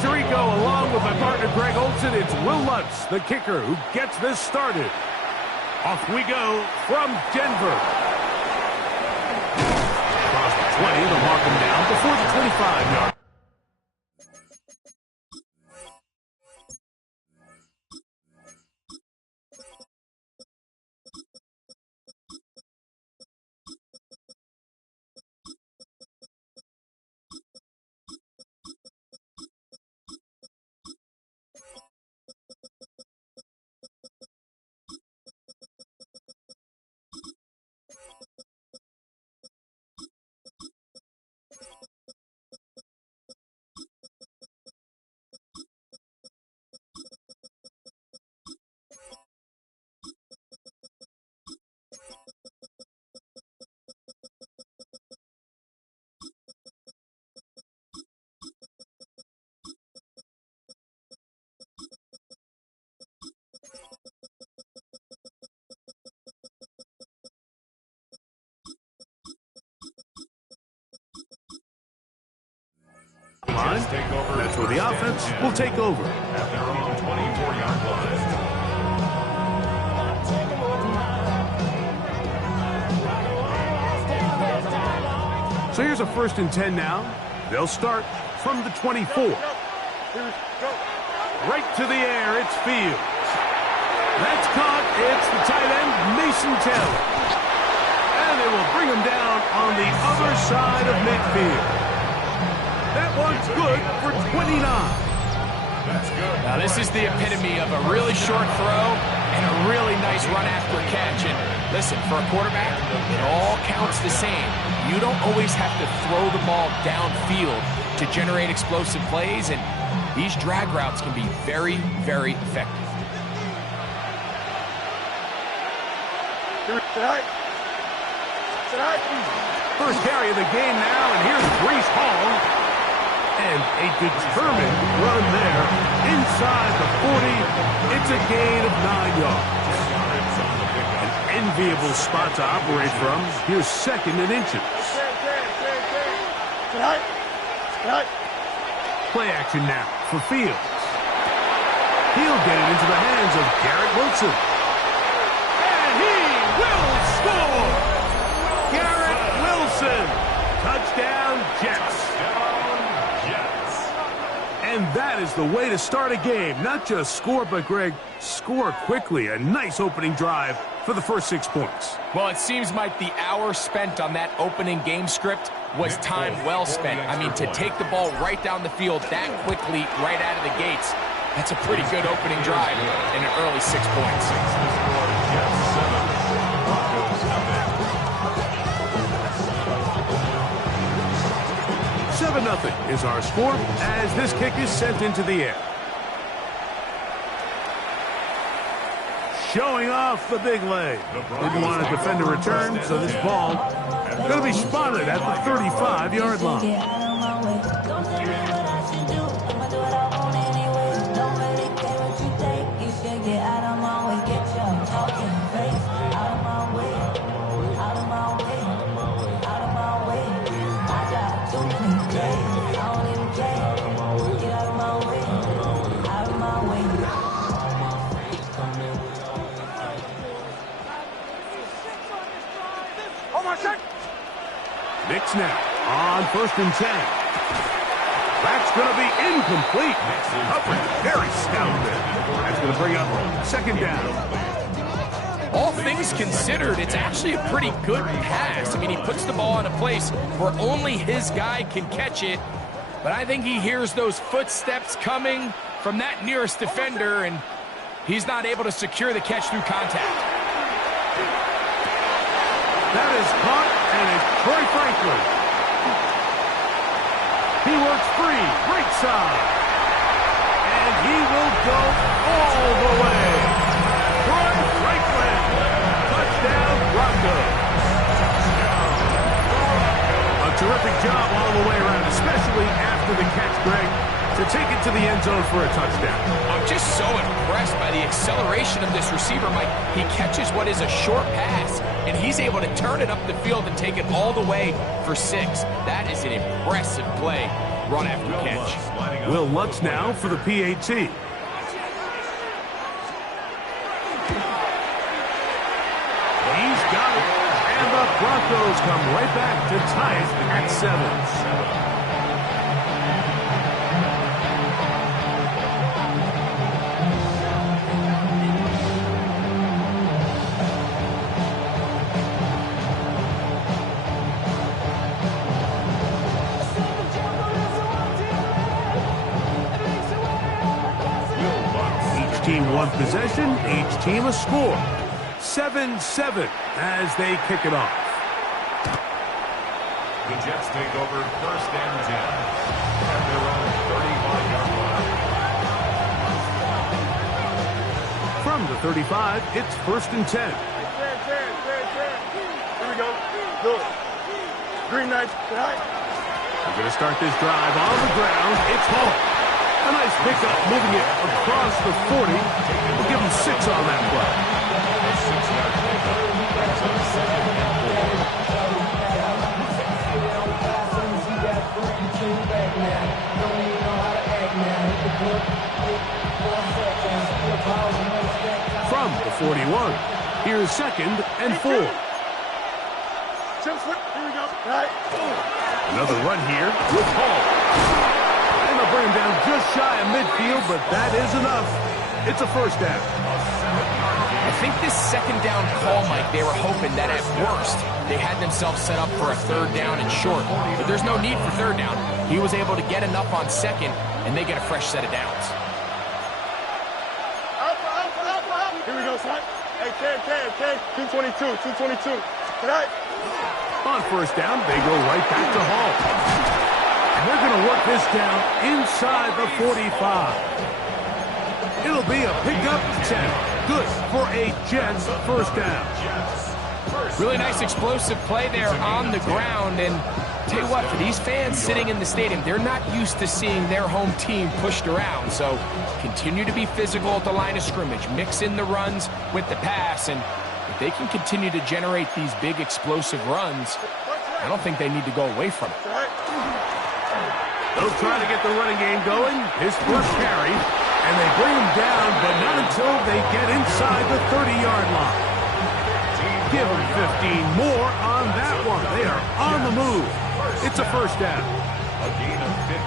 Tirico, along with my partner Greg Olson, it's Will Lutz, the kicker, who gets this started. Off we go from Denver. Across the 20, they'll mark him down before the 25-yard. That's where the offense will take over. At their own 24-yard line. So here's a 1st and 10 now. They'll start from the 24. Right to the air, it's Fields. That's caught. It's the tight end, Mason Taylor. And they will bring him down on the other side of midfield. That one's good for 29. That's good. Now, this is the epitome of a really short throw and a really nice run after catch. And listen, for a quarterback, it all counts the same. You don't always have to throw the ball downfield to generate explosive plays, and these drag routes can be very, very effective. First carry of the game now, and here's Breece Hall. And a determined run there inside the 40. It's a gain of 9 yards. An enviable spot to operate from. Here's 2nd and inches. Play action now for Fields. He'll get it into the hands of Garrett Wilson. And he will score! Garrett Wilson. Touchdown, Jets. And that is the way to start a game. Not just score, but, Greg, score quickly. A nice opening drive for the first 6 points. Well, it seems like the hour spent on that opening game script was time well spent. I mean, to take the ball right down the field that quickly, right out of the gates, that's a pretty good opening drive and an early 6 points. 7-0 is our score as this kick is sent into the air. Showing off the big leg. Didn't want to defend a return, so this ball going to be spotted at the 35-yard line. Mix now on 1st and 10. That's going to be incomplete. Coverage very stout there. That's going to bring up 2nd down. All things considered, it's actually a pretty good pass. I mean, he puts the ball in a place where only his guy can catch it. But I think he hears those footsteps coming from that nearest defender, and he's not able to secure the catch through contact. That is caught, and it's Troy Franklin. He works free, right side. And he will go all the way. Troy Franklin. Touchdown, Broncos. A terrific job all the way around, especially after the catch, Greg, to take it to the end zone for a touchdown. I'm just so impressed by the acceleration of this receiver, Mike. He catches what is a short pass, and he's able to turn it up the field and take it all the way for 6. That is an impressive play run after catch. Will Lutz now for the PAT. He's got it. And the Broncos come right back to tie it at 7. Team one possession, each team a score. 7-7 as they kick it off. The Jets take over first and 10 at their own 35-yard line. From the 35, it's first and 10. Here we go. Good. Green Knights. We're going to start this drive on the ground. It's Hall. A nice pickup, moving it across the 40. We'll give him 6 on that play. A 6-yard pickup brings up second and 4. From the 41, here's second and 4. Here we go. Another run here with Hall. And they'll bring him down just shy of midfield, but that is enough. It's a first down. I think this second down call, Mike, they were hoping that at worst they had themselves set up for a third down and short. But there's no need for third down. He was able to get enough on second, and they get a fresh set of downs. Here we go, son. Hey, K. 222. Tonight. On first down, they go right back to Hall. And they're going to work this down inside the 45. It'll be a pickup 10. Good for a Jets first down. Really nice explosive play there on the ground. And tell you what, for these fans sitting in the stadium, they're not used to seeing their home team pushed around. So continue to be physical at the line of scrimmage. Mix in the runs with the pass. And if they can continue to generate these big explosive runs, I don't think they need to go away from it. They'll try to get the running game going. His first carry, and they bring him down, but not until they get inside the 30-yard line. Give him 15 more on that one. They are on the move. It's a first down.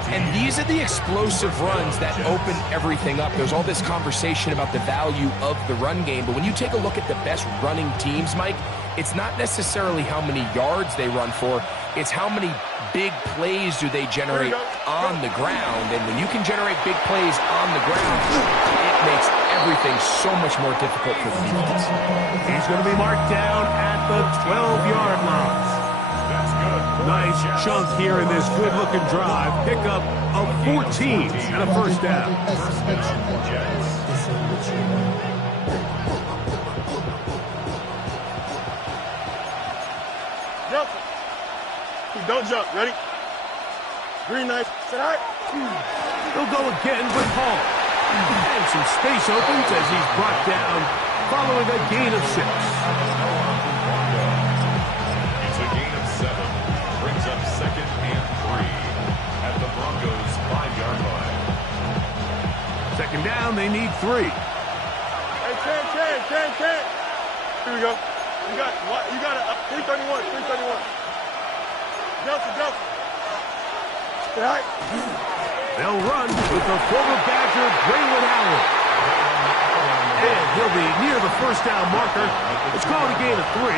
And these are the explosive runs that open everything up. There's all this conversation about the value of the run game, but when you take a look at the best running teams, Mike, it's not necessarily how many yards they run for, it's how many big plays do they generate on the ground. And when you can generate big plays on the ground, it makes everything so much more difficult for the defense. He's going to be marked down at the 12-yard line. That's good. Nice chunk here in this good-looking drive. Pickup of 14 and a first down. Jump. Don't jump. Ready? Green Knights. Tonight. They'll go again with Hall. And some space opens as he's brought down following a gain of 6. It's a gain of 7. Brings up second and 3 at the Broncos' 5-yard line. Second down, they need 3. Hey, Ken. Here we go. You got it. 331. Delta. Tonight. They'll run with the former Badger, Braylon Allen. And he'll be near the first down marker. It's called a gain of 3,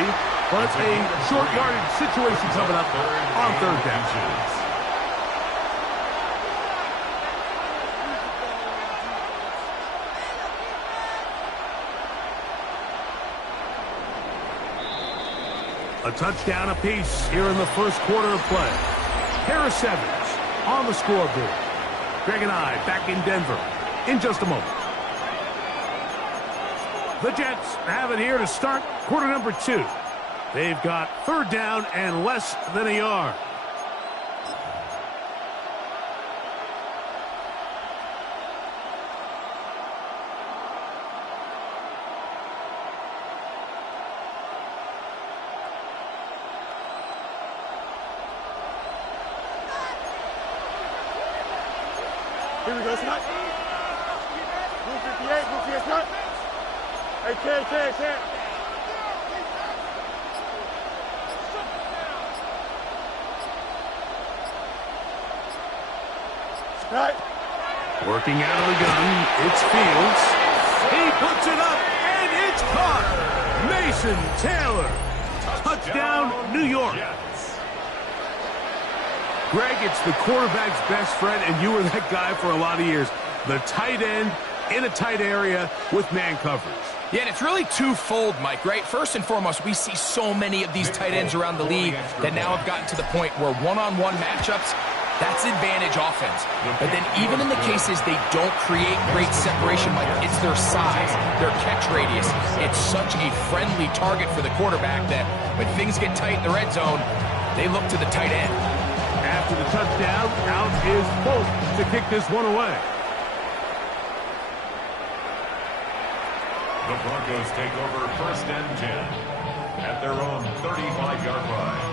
but a short yardage situation coming up on third down. A touchdown apiece here in the first quarter of play. Harris Evans on the scoreboard. Greg and I back in Denver in just a moment. The Jets have it here to start quarter number 2. They've got third down and less than a yard. Here we go, Scott. Blue 58, blue 58, Scott. Hey, Ken. Right. Working out of the gun, it's Fields. He puts it up, and it's caught. Mason Taylor. Touchdown, New York. Greg, it's the quarterback's best friend, and you were that guy for a lot of years. The tight end in a tight area with man coverage. Yeah, and it's really twofold, Mike, right? First and foremost, we see so many of these tight ends around the league that now have gotten to the point where one-on-one matchups, that's advantage offense. But then even in the cases they don't create great separation, Mike, it's their size, their catch radius. It's such a friendly target for the quarterback that when things get tight in the red zone, they look to the tight end. After the touchdown, out is Polk to kick this one away. The Broncos take over 1st and 10 at their own 35-yard line.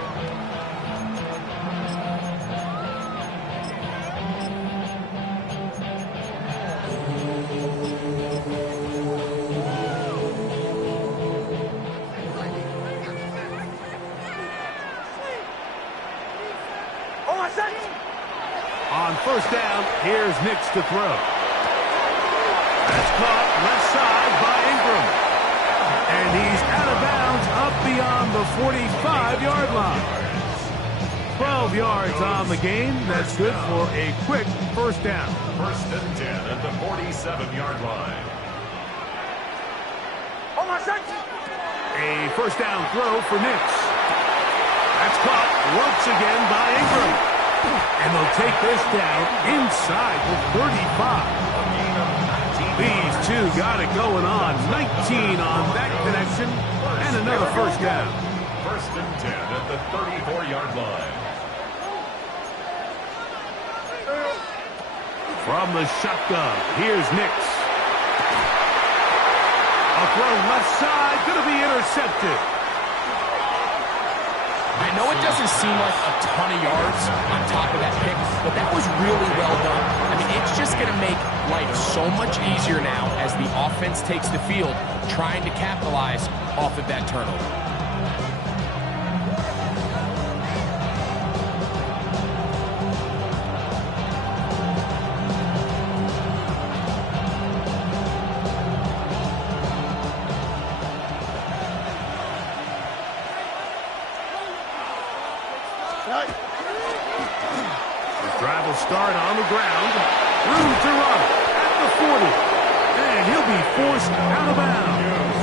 On 1st down, here's Nix to throw. That's caught left side by Ingram. And he's out of bounds up beyond the 45-yard line. 12 yards on the game. That's good for a quick 1st down. 1st and 10 at the 47-yard line. A 1st down throw for Nix. That's caught once again by Ingram. And they'll take this down inside the 35. These two got it going on. 19 on that connection. And another 1st down. 1st and 10 at the 34-yard line. From the shotgun, here's Nix. A throw left side, going to be intercepted. I know it doesn't seem like a ton of yards on top of that pick, but that was really well done. I mean, it's just going to make life so much easier now as the offense takes the field, trying to capitalize off of that turnover. Start on the ground. Room to run at the 40. And he'll be forced out of bounds.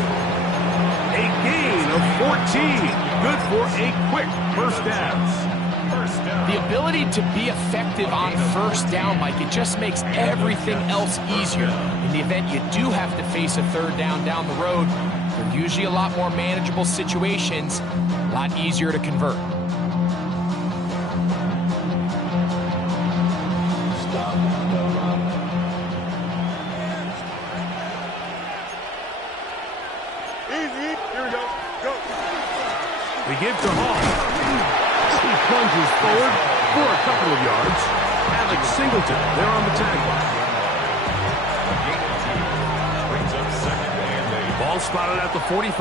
A gain of 14. Good for a quick 1st down. The ability to be effective on 1st down, Mike, it just makes everything else easier. In the event you do have to face a 3rd down the road, they're usually a lot more manageable situations, a lot easier to convert. They give to Hall. He plunges forward for a couple of yards. Alex Singleton, they're on the tackle. Brings up 2nd and 8. Ball spotted at the 45.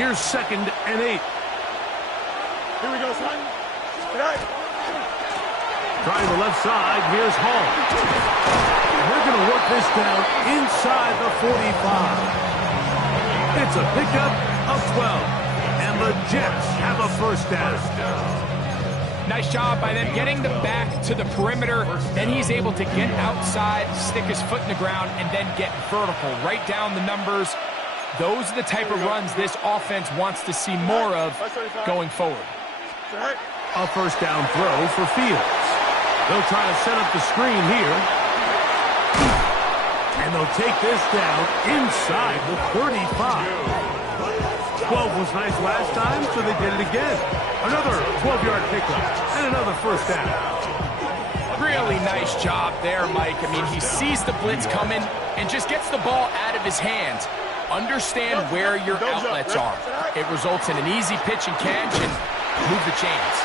Here's 2nd and 8. Here we go, son. Tonight. Trying the left side, here's Hall. And they're going to work this down inside the 45. It's a pickup of 12. And the Jets have a 1st down. Nice job by them getting them back to the perimeter. Then he's able to get outside, stick his foot in the ground, and then get vertical. Right down the numbers. Those are the type of runs this offense wants to see more of going forward. A 1st down throw for Fields. They'll try to set up the screen here. And they'll take this down inside the 35. 12 was nice last time, so they did it again. Another 12-yard pickup and another 1st down. Really nice job there, Mike. I mean, he sees the blitz coming and just gets the ball out of his hands. Understand where your outlets are. It results in an easy pitch and catch and move the chains.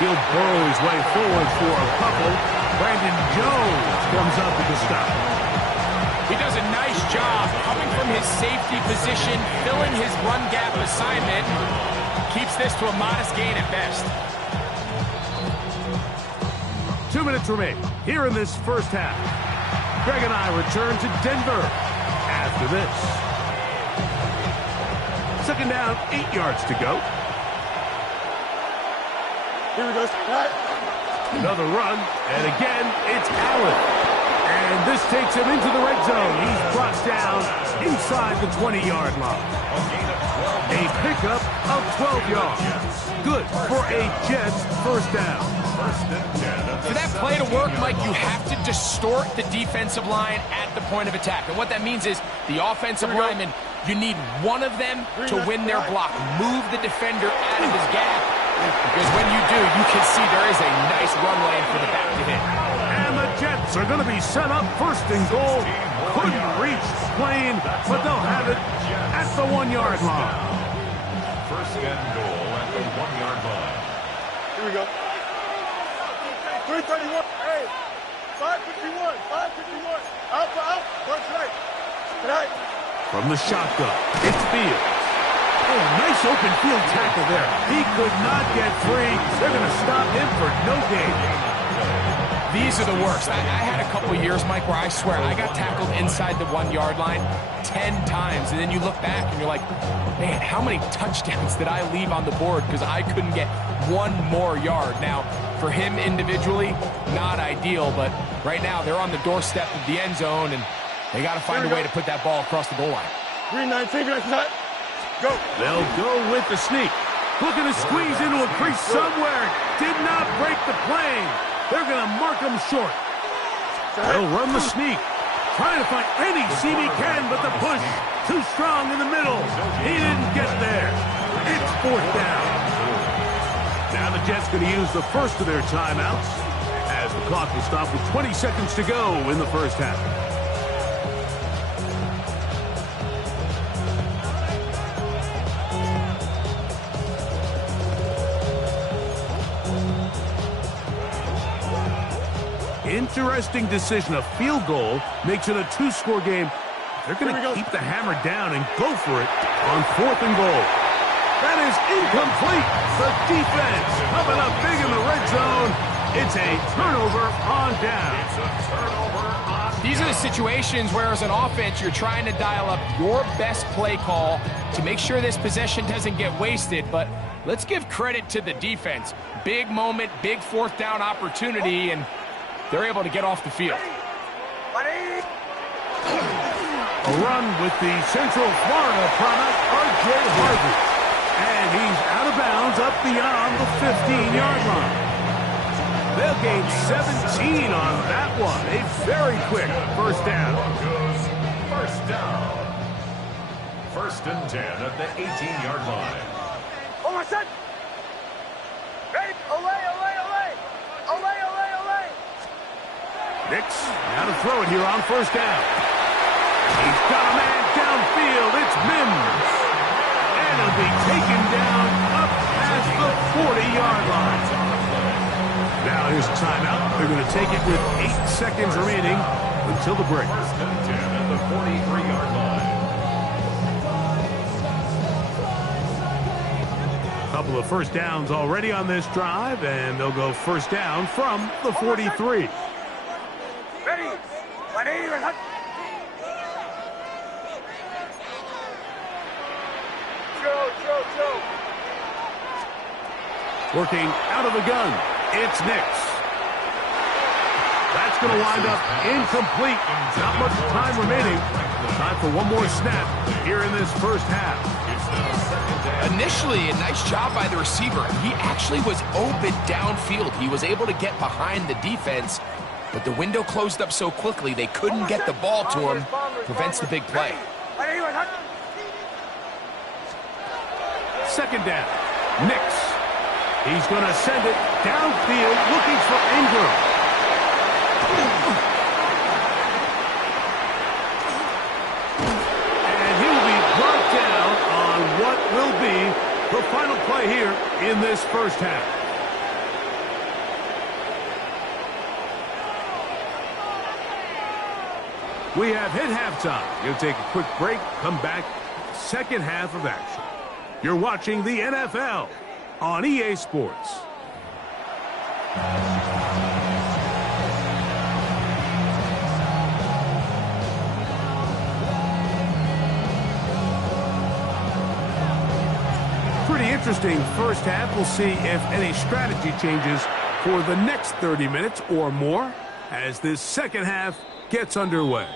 He'll burrow his way forward for a couple. Brandon Jones comes up with the stop. He does a nice job coming from his safety position, filling his run gap assignment. Keeps this to a modest gain at best. 2 minutes remain here in this first half. Greg and I return to Denver after this. Second down, 8 yards to go. Here we go. Right. Another run, and again, it's Allen. And this takes him into the red zone. He's brought down inside the 20-yard line. A pickup of 12 yards. Good for a Jets first down. For that play to work, Mike, you have to distort the defensive line at the point of attack. And what that means is the offensive lineman, you need one of them to win their block. Move the defender out of his gap. Because when you do, you can see there is a nice run lane for the back to hit. And the Jets are going to be set up first and goal. Couldn't reach the plane, but they'll have it at the 1-yard line. First and goal at the 1-yard line. Here we go. 331. Hey, 551. 551. Out. Punch right. Right. From the shotgun, it's Fields. Oh, nice open field tackle there. He could not get free. They're going to stop him for no gain. These are the worst. I had a couple years, Mike, where I swear I got tackled inside the 1-yard line 10 times. And then you look back and you're like, man, how many touchdowns did I leave on the board because I couldn't get one more yard? Now, for him individually, not ideal. But right now, they're on the doorstep of the end zone, and they got to find a way to put that ball across the goal line. 319. Go. They'll go with the sneak. Looking to squeeze into a crease somewhere. Did not break the plane. They're going to mark him short. They'll run the sneak. Trying to find any seam he can, but the push too strong in the middle. He didn't get there. It's fourth down. Now the Jets going to use the first of their timeouts as the clock will stop with 20 seconds to go in the first half. Interesting decision. A field goal makes it a 2-score game. They're going to keep the hammer down and go for it on 4th and goal. That is incomplete. The defense coming up big in the red zone. It's a turnover on down. These are the situations where, as an offense, you're trying to dial up your best play call to make sure this possession doesn't get wasted. But let's give credit to the defense. Big moment, big 4th down opportunity, and they're able to get off the field. A run with the Central Florida product, R.J. Harvey. And he's out of bounds up beyond the 15-yard line. They'll gain 17 on that one. A very quick first down. First down. 1st and 10 at the 18-yard line. Oh, my son. Ready? Olay. Nix, now to throw it here on first down. He's got a man downfield. It's Mims. And he'll be taken down up past the 40-yard line. Now here's a timeout. They're going to take it with 8 seconds remaining until the break. 1st and 10 at the 43-yard line. Couple of first downs already on this drive, and they'll go first down from the 43. Ready? Joe. Working out of the gun, it's Nix. That's going to wind up incomplete. Not much time remaining. Time for one more snap here in this first half. Initially, a nice job by the receiver. He actually was open downfield. He was able to get behind the defense, but the window closed up so quickly they couldn't get the ball to him. Prevents the big play. Second down. Nix. He's going to send it downfield looking for Ingram. And he will be brought down on what will be the final play here in this first half. We have hit halftime. You'll take a quick break, come back, second half of action. You're watching the NFL on EA Sports. Pretty interesting first half. We'll see if any strategy changes for the next 30 minutes or more as this second half gets underway.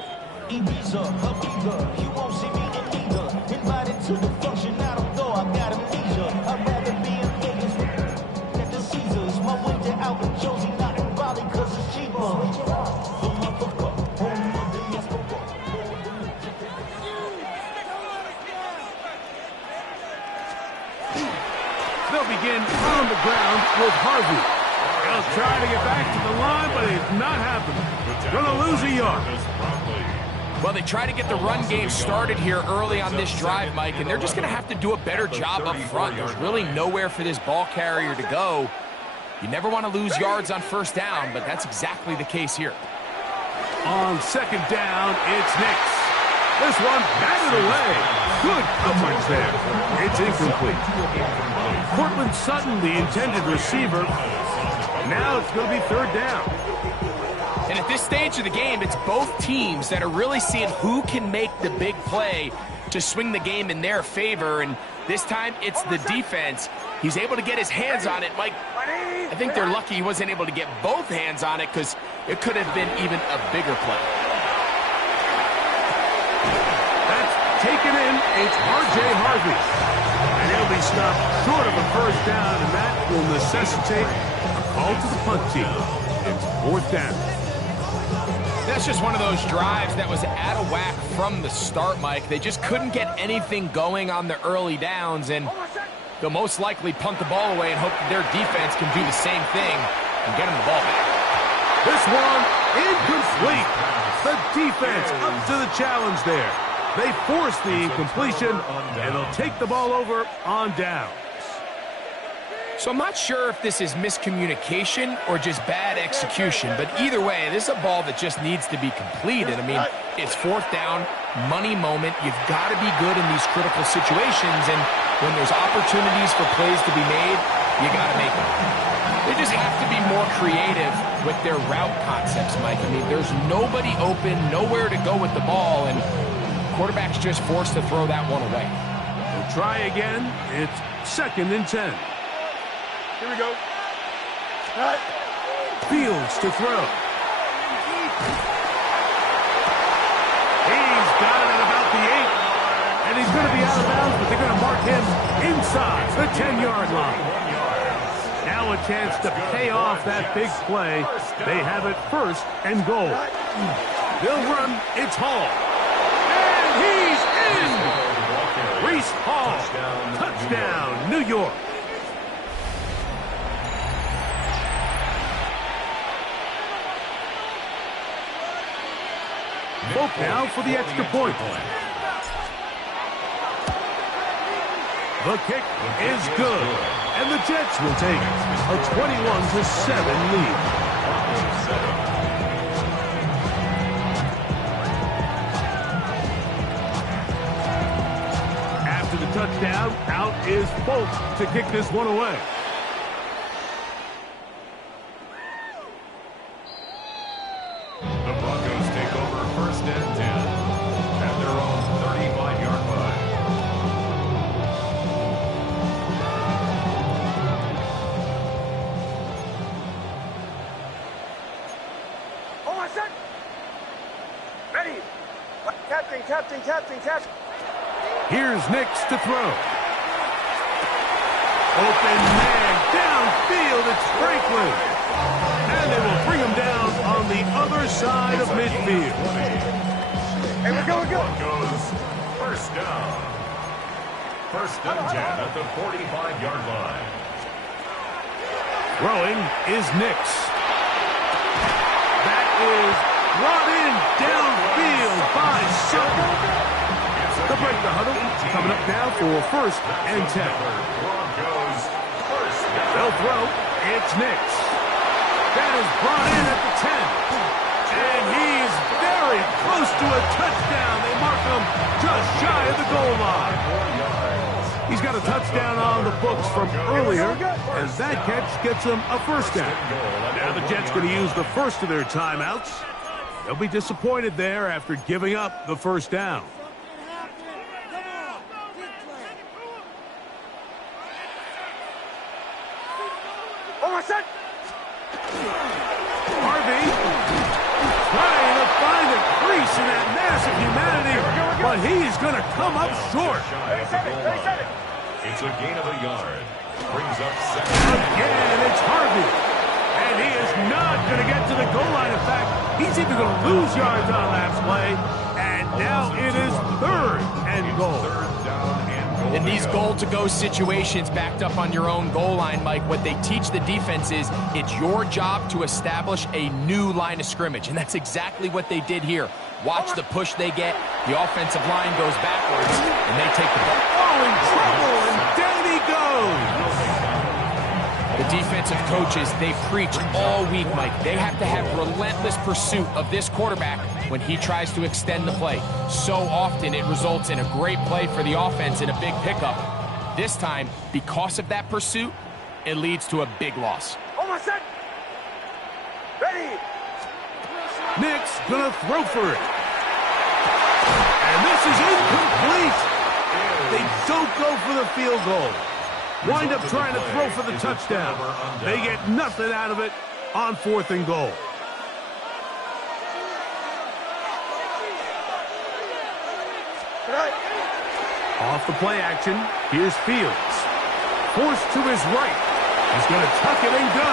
They'll begin on the ground with Harvey. They'll try to get back to the line, but it's not happening. Going to lose a yard. Well, they try to get the run game started here early on this drive, Mike, and they're just going to have to do a better job up front. There's really nowhere for this ball carrier to go. You never want to lose yards on first down, but that's exactly the case here. On second down, it's Nix. This one batted away. Good coverage there. It's incomplete. Cortland Sutton, the intended receiver. Now it's going to be third down. And at this stage of the game, it's both teams that are really seeing who can make the big play to swing the game in their favor. And this time, it's the defense. He's able to get his hands on it. Mike, I think they're lucky he wasn't able to get both hands on it because it could have been even a bigger play. That's taken in. It's R.J. Harvey. And he'll be stopped short of a first down, and that will necessitate a call to the punt team. It's fourth down. That's just one of those drives that was out of whack from the start, Mike. They just couldn't get anything going on the early downs, and they'll most likely punt the ball away and hope that their defense can do the same thing and get them the ball back. This one incomplete. The defense up to the challenge there. They force the incompletion, and they'll take the ball over on downs. So I'm not sure if this is miscommunication or just bad execution, but either way, this is a ball that just needs to be completed. I mean, it's fourth down, money moment. You've got to be good in these critical situations, and when there's opportunities for plays to be made, you got to make them. They just have to be more creative with their route concepts, Mike. I mean, there's nobody open, nowhere to go with the ball, and quarterback's just forced to throw that one away. We'll try again. It's 2nd and 10. Here we go. Fields to throw. He's got it at about the 8. And he's going to be out of bounds, but they're going to mark him inside the 10-yard line. Now a chance to pay off that big play. They have it 1st and goal. They'll run. It's Hall. And he's in! Reese Hall. Touchdown, New York. Both now for the extra point. The kick is good, and the Jets will take a 21-7 lead. After the touchdown, out is Folk to kick this one away. Captain. Here's Nix to throw. Open man, downfield, it's Franklin. And they will bring him down on the other side of midfield. Hey, we're going. Goes first down. 1st and 10 at the 45-yard line. Throwing is Nix. That is brought in downfield by Sutton. They'll break the huddle. Coming up now for 1st and 10. They'll throw. It's Nix. That is brought in at the 10. And he's very very close to a touchdown. They mark him just shy of the goal line. He's got a touchdown on the books from earlier, and that catch gets him a first down. Now the Jets going to use the first of their timeouts. They'll be disappointed there after giving up the first down. Harvey trying to find a crease in that mass of humanity, but he's going to come up short. It's a gain of a yard. Brings up second. Again, it's Harvey. And he is not going to get to the goal line. In fact, he's even going to lose yards on that play. And now it is third and goal. In these goal-to-go situations backed up on your own goal line, Mike, what they teach the defense is it's your job to establish a new line of scrimmage, and that's exactly what they did here. Watch the push they get. The offensive line goes backwards, and they take the ball. Oh, in trouble, and down he goes. The defensive coaches, they preach all week, Mike. They have to have relentless pursuit of this quarterback when he tries to extend the play. So often it results in a great play for the offense and a big pickup. This time, because of that pursuit, it leads to a big loss. Almost set. Ready. Nick's gonna throw for it. And this is incomplete. They don't go for the field goal. Wind up trying to throw for the touchdown. They get nothing out of it on 4th and goal. Off the play action, here's Fields. Forced to his right. He's going to tuck it and go.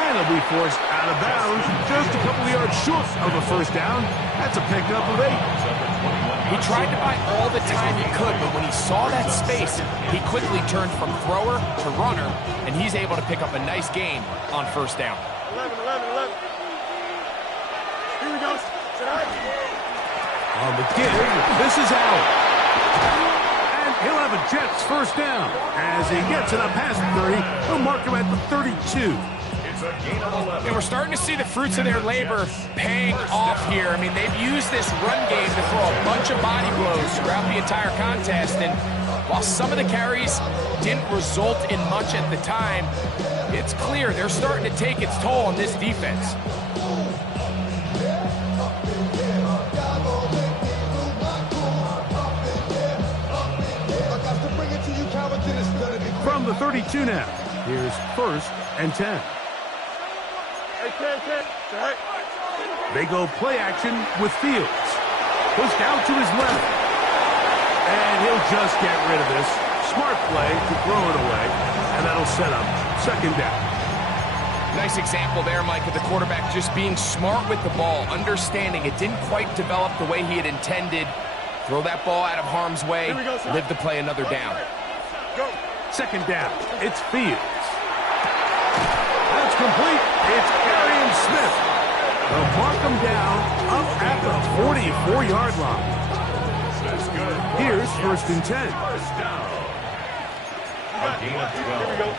And he'll be forced out of bounds just a couple of yards short of a first down. That's a pickup of 8. He tried to buy all the time he could, but when he saw that space, he quickly turned from thrower to runner, and he's able to pick up a nice gain on first down. 11. Here we go. On the give, this is Allen. And he'll have a Jets first down. As he gets it up past the 30, he'll mark him at the 32. And we're starting to see the fruits of their labor paying off here. I mean, they've used this run game to throw a bunch of body blows throughout the entire contest. And while some of the carries didn't result in much at the time, it's clear they're starting to take its toll on this defense. From the 32 now, here's 1st and 10. They go play action with Fields. Pushed out to his left. And he'll just get rid of this. Smart play to throw it away. And that'll set up 2nd down. Nice example there, Mike, of the quarterback just being smart with the ball, understanding it didn't quite develop the way he had intended. Throw that ball out of harm's way, live to play another down. 2nd down. It's Fields. That's complete. It's Arian Smith. They'll mark him down up at the 44-yard line. Here's 1st and 10. First down. A gain of 12.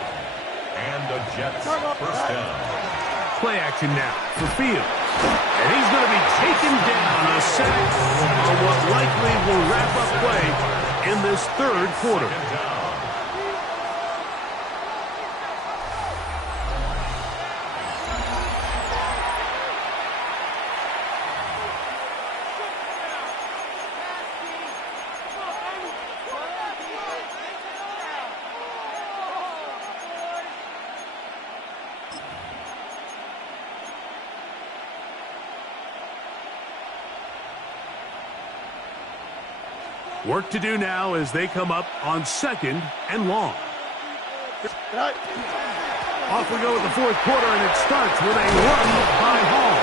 And the Jets first down. Play action now for Fields. And he's going to be taken down. A sack on what likely will wrap up play in this 3rd quarter. Work to do now as they come up on 2nd and long. Off we go with the 4th quarter, and it starts with a run by Hall.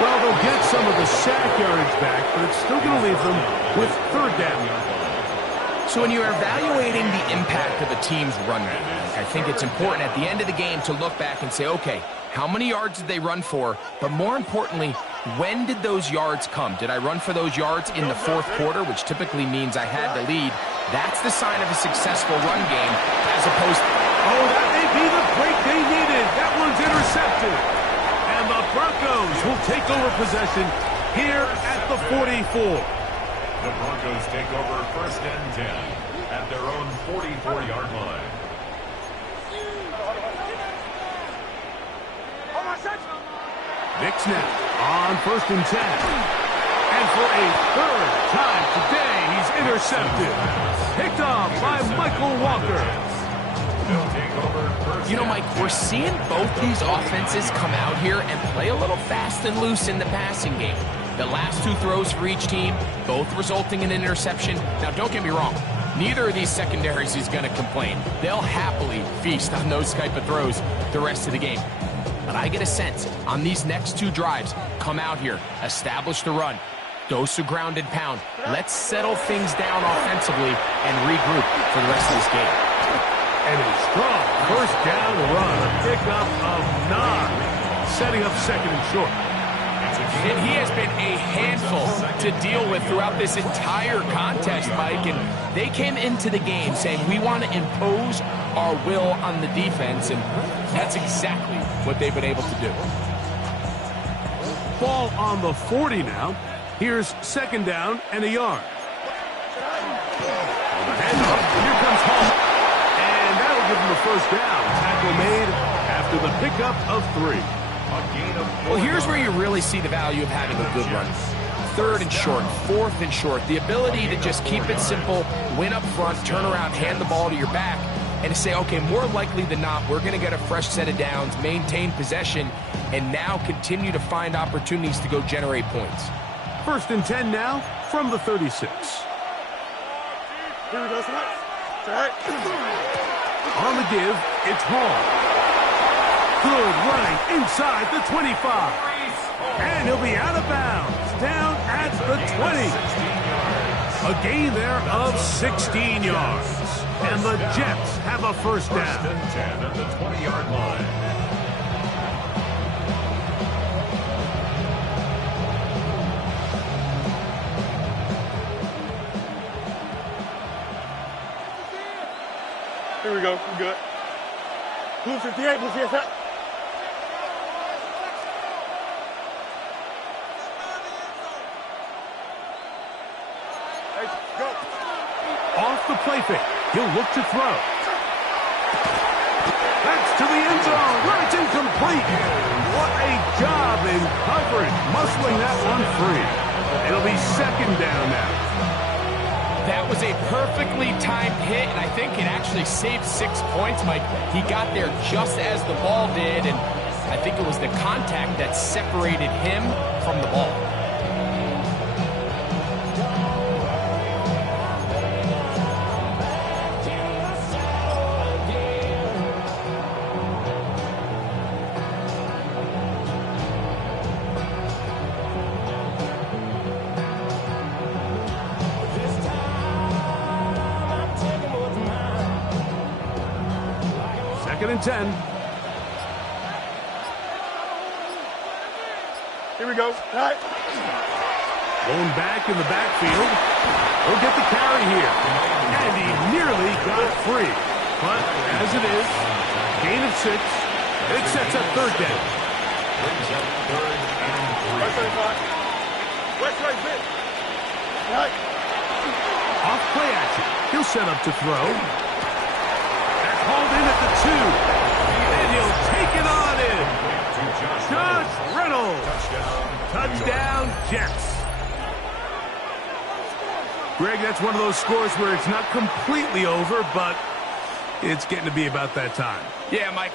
Well, they'll get some of the sack yardage back, but it's still going to leave them with 3rd down. So when you're evaluating the impact of a team's run game, I think it's important at the end of the game to look back and say, okay, how many yards did they run for? But more importantly, when did those yards come? Did I run for those yards in the 4th quarter, which typically means I had the lead? That's the sign of a successful run game, as opposed to... Oh, that may be the break they needed. That one's intercepted. And the Broncos will take over possession here at the 44. The Broncos take over 1st and 10 at their own 44-yard line. Knicks now on 1st and 10. And for a 3rd time today, he's intercepted. Picked off by Michael Walker. You know, Mike, we're seeing both these offenses come out here and play a little fast and loose in the passing game. The last 2 throws for each team, both resulting in an interception. Now, don't get me wrong. Neither of these secondaries is going to complain. They'll happily feast on those type of throws the rest of the game. But I get a sense on these next 2 drives, come out here, establish the run, dose of ground and pound. Let's settle things down offensively and regroup for the rest of this game. And a strong 1st down run, a pickup of 9, setting up 2nd and short. And he has been a handful to deal with throughout this entire contest, Mike. And they came into the game saying, we want to impose our will on the defense. And that's exactly what they've been able to do. Ball on the 40 now. Here's 2nd down and a yard. And up, here comes Hall. And that'll give him the 1st down. Tackle made after the pickup of 3. Well, here's where you really see the value of having a good run. 3rd and short, 4th and short. The ability to just keep it simple, win up front, turn around, hand the ball to your back, and to say, okay, more likely than not, we're going to get a fresh set of downs, maintain possession, and now continue to find opportunities to go generate points. 1st and 10 now from the 36. Here we go, On the give, it's Hall. Good running inside the 25. And he'll be out of bounds, down at the 20. A gain there of 16 yards. And the Jets have a 1st down. 10 at the 20-yard line. Here we go. We're good. Blue 58, blue 58. Hey, go. Off the play fake. He'll look to throw. That's to the end zone where it's incomplete. What a job in coverage, muscling that one free. It'll be 2nd down now. That was a perfectly timed hit, and I think it actually saved 6 points, Mike. He got there just as the ball did, and I think it was the contact that separated him from the ball. And 10. Here we go. All right. Going back in the backfield. He'll get the carry here. And he nearly got free. But as it is, gain of 6. It sets up 3rd down. Brings up 3rd and 3. West side pitch. All right. Off play action. He'll set up to throw. Hauled in at the 2. And he'll take it on in. Josh Reynolds. Touchdown, Jets. Greg, that's one of those scores where it's not completely over, but it's getting to be about that time. Yeah, Mike,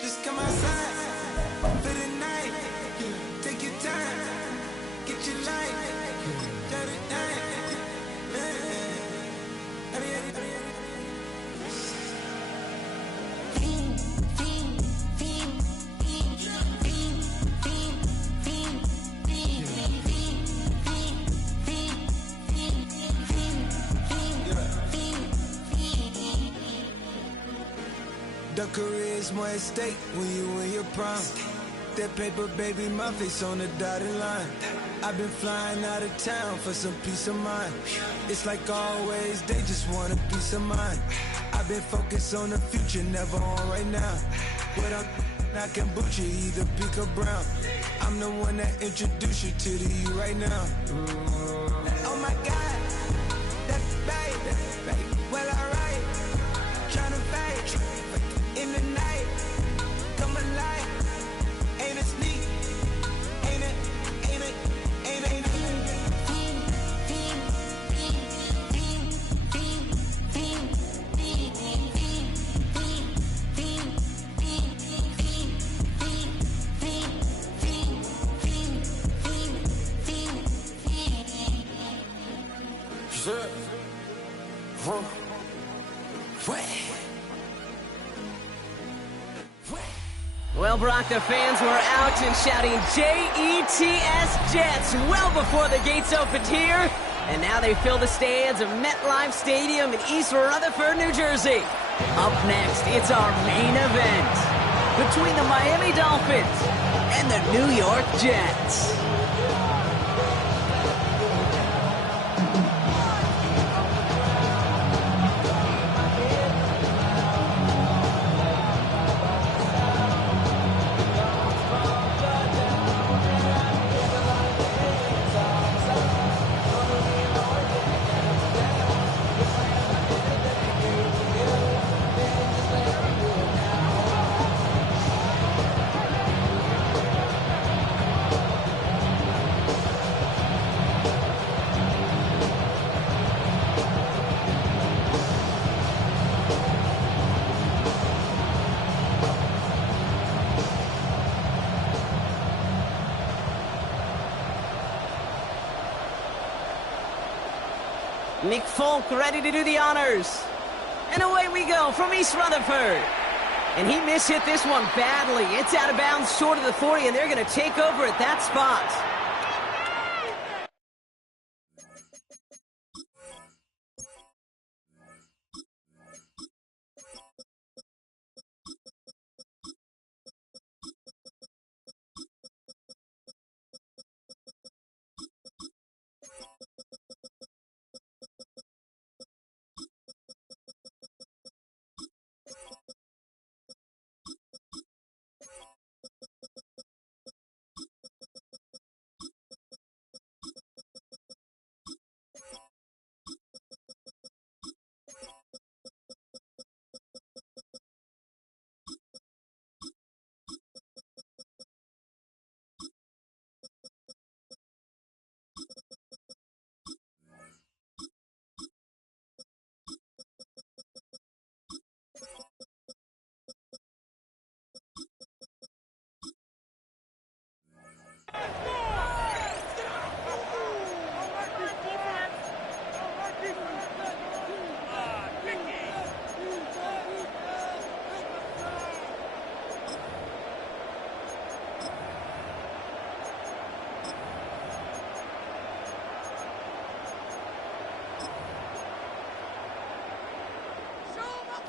Just come outside for the night. Take your time, get your life. Dirty night. The career's more at stake when you in your prime. that paper, baby, my face on the dotted line. I've been flying out of town for some peace of mind. It's like always, they just want a piece of mind. I've been focused on the future, never on right now. But I can butcher either pink or brown. I'm the one that introduced you to the you right now. Oh my God, that's baby. Well, alright, tryna fight in the night. Come alive, ain't it sneak? Ain't it? Well, Brock, the fans were out and shouting J-E-T-S Jets well before the gates opened here. And now they fill the stands of MetLife Stadium in East Rutherford, New Jersey. Up next, it's our main event between the Miami Dolphins and the New York Jets. Nick Folk ready to do the honors. And away we go from East Rutherford. And he mishit this one badly. It's out of bounds short of the 40, and they're going to take over at that spot.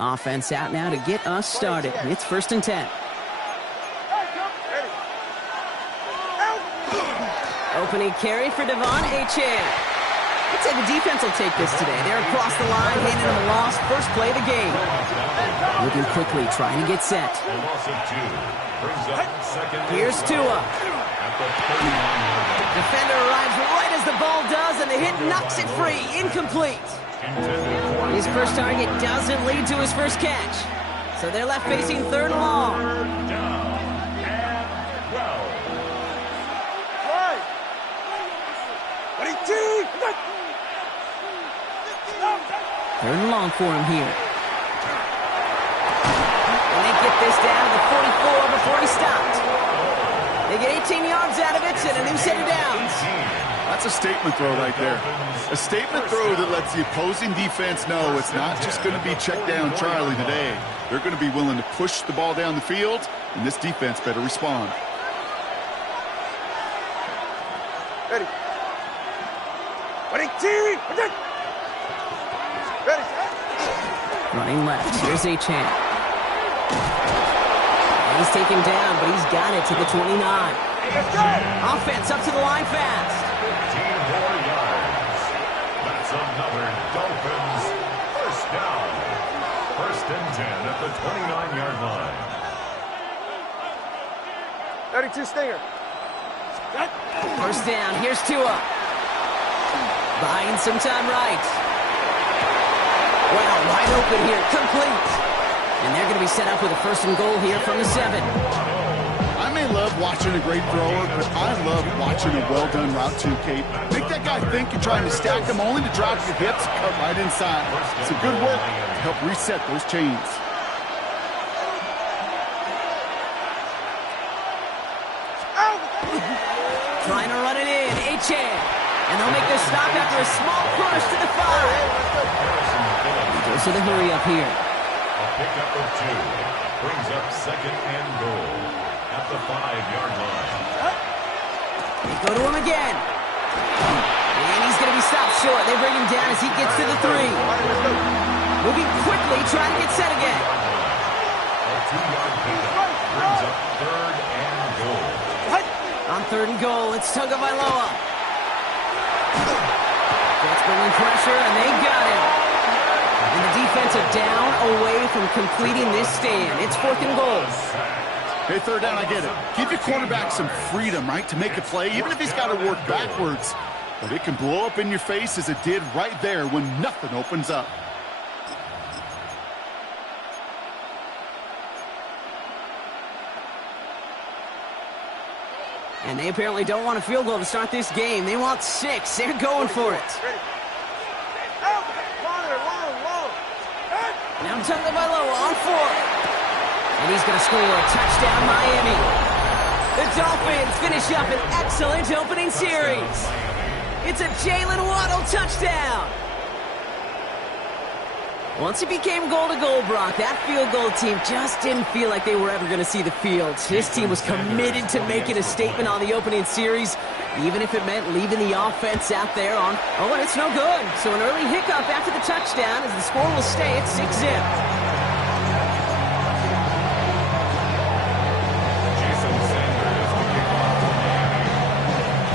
Offense out now to get us started. It's 1st and 10. Opening carry for Devon Achane. I'd say the defense will take this today. They're across the line, handing them a loss. First play of the game. Moving quickly, trying to get set. Here's Tua. Defender arrives right as the ball does, and the hit knocks it free. Incomplete. His first target doesn't lead to his first catch. So they're left facing 3rd and long. 3rd and long for him here. And they get this down to the 44 before he stopped. They get 18 yards out of it and a new set of downs. That's a statement throw right there. A statement throw that lets the opposing defense know it's not just going to be check down Charlie today. They're going to be willing to push the ball down the field, and this defense better respond. Ready. Ready. Running left. Here's Achane. He's taken down, but he's got it to the 29. Let's go. Offense up to the line fast. 15 more yards. That's another Dolphins first down. First and 10 at the 29-yard line. 32 Stinger. First down, here's Tua. Buying some time right. Wow, wide open here, complete. And they're going to be set up with a first and goal here from the 7. I may love watching a great thrower, but I love watching a well-done route too, Kate. Make that guy think you're trying to stack him only to drop your hips and cut right inside. Some good work to help reset those chains. Trying to run it in, Achane. And they'll make the stop after a small push to the 5. He goes to the hurry up here. A pickup of 2 brings up second and goal at the 5-yard line. They go to him again. And he's going to be stopped short. They bring him down as he gets to the 3. Moving quickly, trying to get set again. A 2-yard pickup brings up third and goal. On third and goal, it's Tagovailoa. Jets bringing pressure, and they got him. And the defense are down away from completing this stand. It's fourth and goal. Hey, third down, I get it. Give your quarterback some freedom, right, to make a play, even if he's got to work backwards. But it can blow up in your face as it did right there when nothing opens up. And they apparently don't want a field goal to start this game. They want 6. They're going for it. Now Tagovailoa on 4. And he's going to score a touchdown, Miami. The Dolphins finish up an excellent opening series. It's a Jalen Waddle touchdown. Once it became goal-to-goal, Brock, that field goal team just didn't feel like they were ever going to see the field. This team was committed to making a statement on the opening series, even if it meant leaving the offense out there on, oh, and it's no good. So an early hiccup after the touchdown as the score will stay at 6-zip.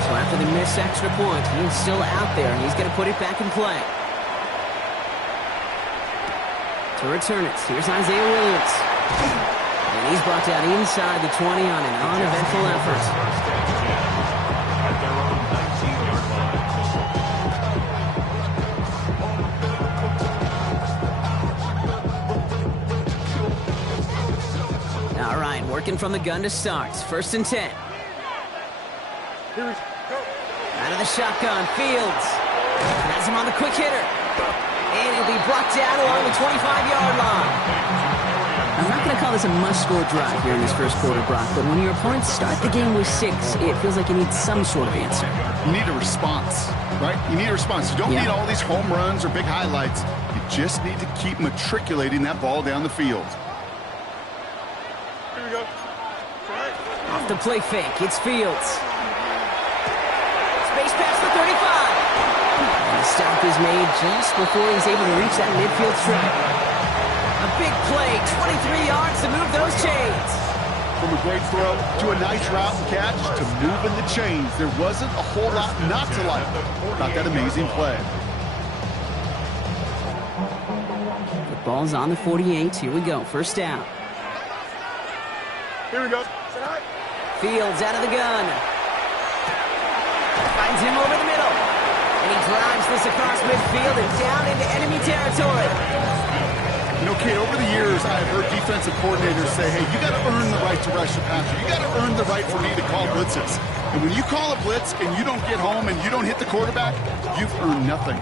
So after the missed extra point, he's still out there, and he's going to put it back in play. To return it, here's Isaiah Williams. And he's brought down inside the 20 on an uneventful effort. At their own 19-yard line. All right, working from the gun to start. First and 10. Out of the shotgun, Fields. Has him on the quick hitter. And he'll be brought down along the 25-yard line. I'm not going to call this a must-score drive here in this first quarter, Brock, but when your opponents start the game with 6, it feels like you need some sort of answer. You need a response, right? You need a response. You don't need all these home runs or big highlights. You just need to keep matriculating that ball down the field. Here we go. Off the play fake, it's Fields. Space pass for 35. And the stop is made just before he's able to reach that midfield track. A big play, 23 yards to move those chains. From a great throw to a nice route and catch to moving the chains, there wasn't a whole lot not to like about that amazing play. The ball's on the 48. Here we go. First down. Here we go. Fields out of the gun. Finds him over the middle. And he drives this across midfield and down into enemy territory. You know, Kate, over the years, I've heard defensive coordinators say, hey, you got to earn the right to rush the passer. You got to earn the right for me to call blitzes. And when you call a blitz and you don't get home and you don't hit the quarterback, you've earned nothing.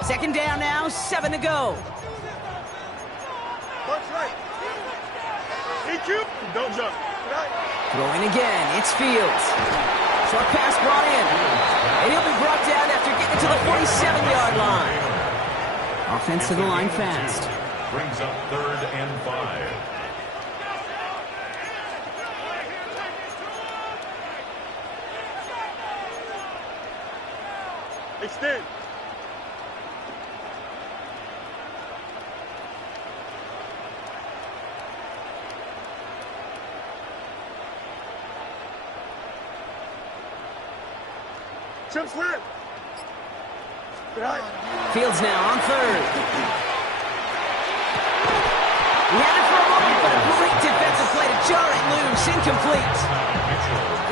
Second down now, 7 to go. Punch right. EQ. Don't jump. Throwing again, it's Fields. Short pass brought in. And he'll be brought down after getting to the 47-yard line. Offense to the line fast. Brings up third and 5. Extend. Chip slip. Fields now on third. He had it for a moment, but a great defensive play to jar it loose. Incomplete.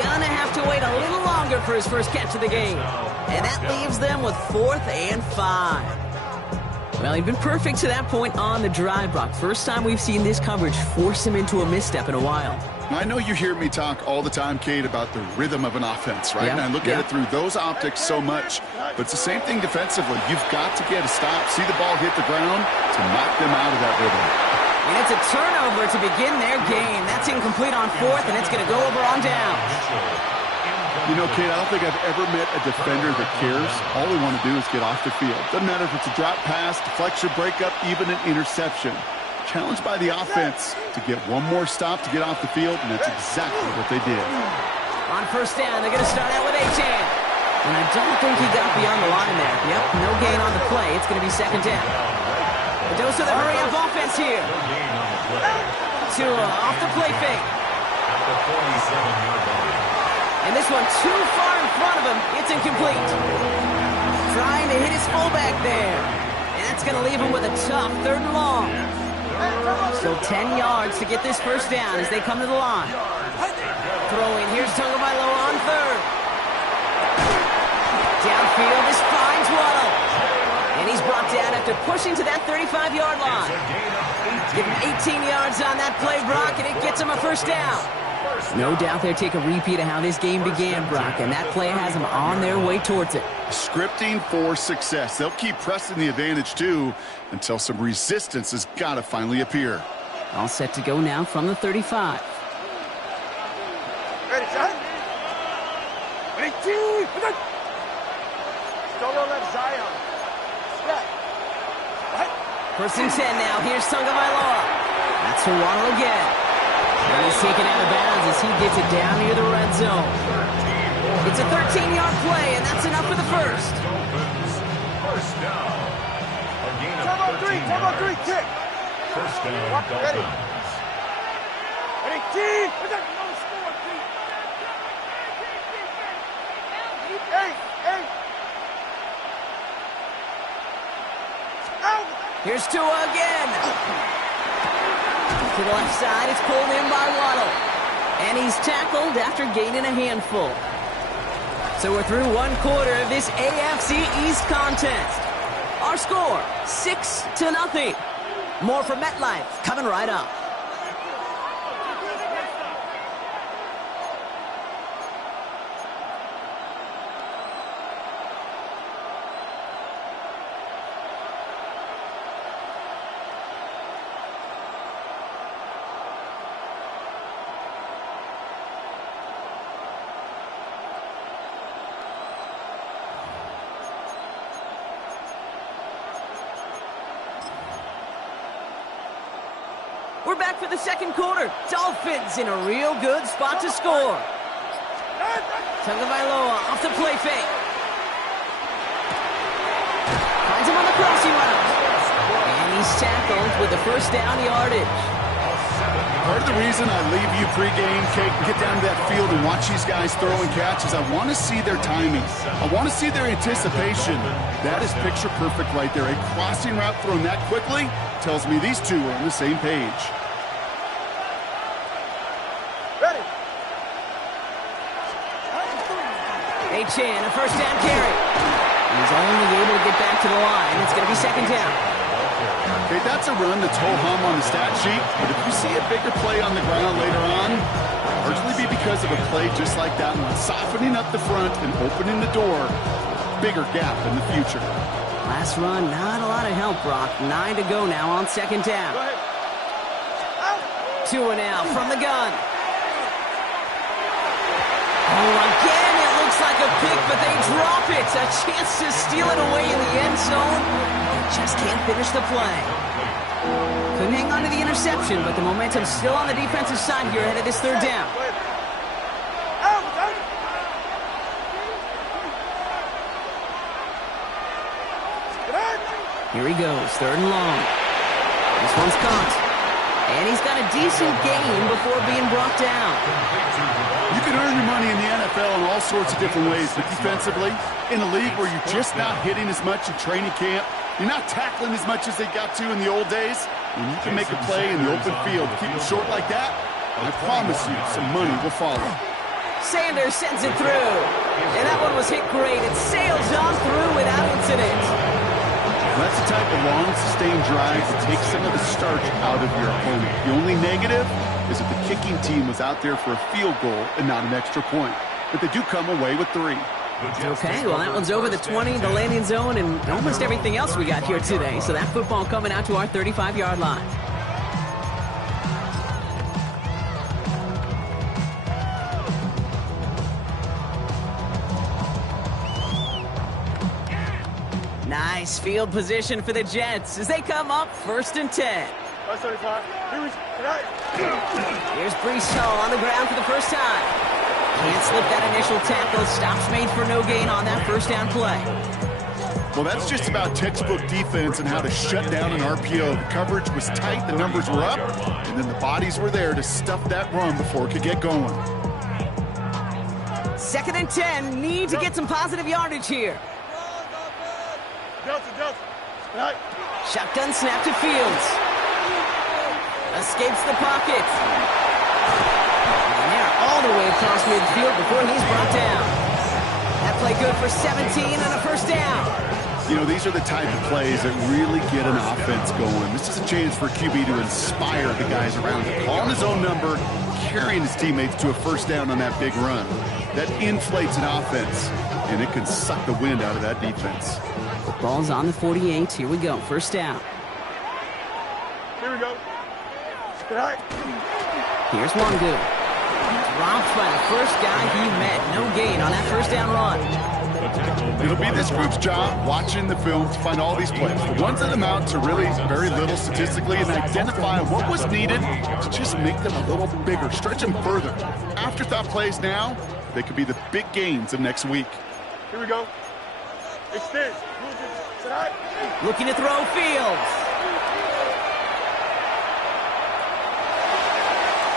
Gonna have to wait a little longer for his first catch of the game. And that leaves them with 4th and 5. Well, he'd been perfect to that point on the drive, Brock. First time we've seen this coverage force him into a misstep in a while. I know you hear me talk all the time, Kate, about the rhythm of an offense, right? Yeah, And I look at it through those optics so much. But it's the same thing defensively. You've got to get a stop, see the ball hit the ground to knock them out of that rhythm. And it's a turnover to begin their game. That's incomplete on 4th, and it's going to go over on down. You know, Kate, I don't think I've ever met a defender that cares. All they want to do is get off the field. Doesn't matter if it's a drop pass, deflection, breakup, even an interception. Challenged by the offense to get one more stop to get off the field, and that's exactly what they did. On first down, they're going to start out with A-Chan. And I don't think he got beyond the line there. Yep, no gain on the play. It's going to be second down. A dose of the hurry-up offense here. Tua off the play fake. At the 47-yard line. And this one too far in front of him. It's incomplete. Trying to hit his fullback there. And that's going to leave him with a tough 3rd and long. So 10 yards to get this first down as they come to the line. Throwing. Here's Tagovailoa on 3rd. Downfield, this finds Waddle. And he's brought down after pushing to that 35-yard line. Give him 18 yards on that play, Brock, and it gets him a first down. No doubt they'll take a repeat of how this game began, Brock, and that play has them on their way towards it. Scripting for success. They'll keep pressing the advantage, too, until some resistance has got to finally appear. All set to go now from the 35. Ready, son? Ready, two. Don't let Zion. Step. Right. 1st and 10 now. Here's Tagovailoa. That's for Waddle again. And he's taken out of bounds as he gets it down near the red zone. It's a 13-yard play, and that's enough for the first. First down. A gain of Time on 3, kick. First down, Walk, ready. Dolphins. Ready, team. Hey. Out. Here's Tua again. To the left side, it's pulled in by Waddle. And he's tackled after gaining a handful. So we're through 1 quarter of this AFC East contest. Our score, 6-0. More from MetLife coming right up. We're back for the second quarter. Dolphins in a real good spot to score. Tagovailoa off the play fake. Finds him on the crossing route. And he's tackled with the first down yardage. Part of the reason I leave you pregame, Kate, and get down to that field and watch these guys throw and catch is I want to see their timing. I want to see their anticipation. That is picture perfect right there. A crossing route thrown that quickly tells me these two are on the same page. Ready. A-Chan, a first down carry. He's only able to get back to the line. It's going to be second down. Okay, that's a run that's ho-hum on the stat sheet, but if you see a bigger play on the ground later on, largely be because of a play just like that one, softening up the front and opening the door, bigger gap in the future. Last run, not a lot of help, Brock. 9 to go now on second down. Go ahead. Tua now from the gun. Oh, again, it looks like a pick, but they drop it. A chance to steal it away in the end zone. Just can't finish the play. Couldn't hang on to the interception, but the momentum's still on the defensive side here ahead of this third down. Here he goes, 3rd and long. This one's caught. And he's got a decent gain before being brought down. You can earn your money in the NFL in all sorts of different ways, but defensively, in a league where you're just not hitting as much in training camp, you're not tackling as much as they got to in the old days, and you can make a play in the open field, keep it short like that, I promise you some money will follow. Sanders sends it through. And that one was hit great. It sails on through without incident. That's the type of long, sustained drive that takes some of the starch out of your opponent. The only negative is that the kicking team was out there for a field goal and not an extra point. But they do come away with 3. Okay, well, that one's over the 20, the landing zone, and almost everything else we got here today. So that football coming out to our 35-yard line. Nice field position for the Jets as they come up 1st and 10. Here's Brees Hall on the ground for the first time. Can't slip that initial tackle. Stops made for no gain on that first down play. Well, that's just about textbook defense and how to shut down an RPO. The coverage was tight, the numbers were up, and then the bodies were there to stuff that run before it could get going. 2nd and 10. Need to get some positive yardage here. Shotgun snap to Fields. Escapes the pocket. And they're all the way across midfield before he's brought down. That play good for 17 and a first down. You know, these are the type of plays that really get an offense going. This is a chance for QB to inspire the guys around him. Calling his own number, carrying his teammates to a first down on that big run. That inflates an offense, and it can suck the wind out of that defense. Ball's on the 48. Here we go. First down. Here we go. Here's one good. Dropped by the first guy he met. No gain on that first down run. It'll be this group's job watching the film to find all these plays. The ones that amount to really very little statistically and identify what was needed to just make them a little bigger, stretch them further. Afterthought plays now, they could be the big gains of next week. Here we go. Extend. Looking to throw Fields.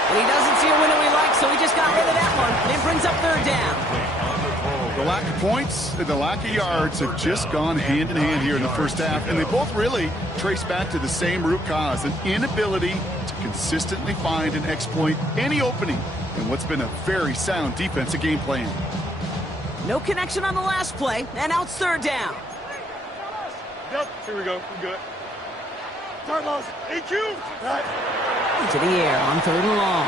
And he doesn't see a window he likes, so he just got rid of that one. And it brings up 3rd down. The lack of points and the lack of yards have just gone hand in hand here in the first half, and they both really trace back to the same root cause, an inability to consistently find and exploit any opening in what's been a very sound defensive game plan. No connection on the last play, and now it's 3rd down. Yep, here we go. We're good. Start loss. EQ. Right. To the air on 3rd and long.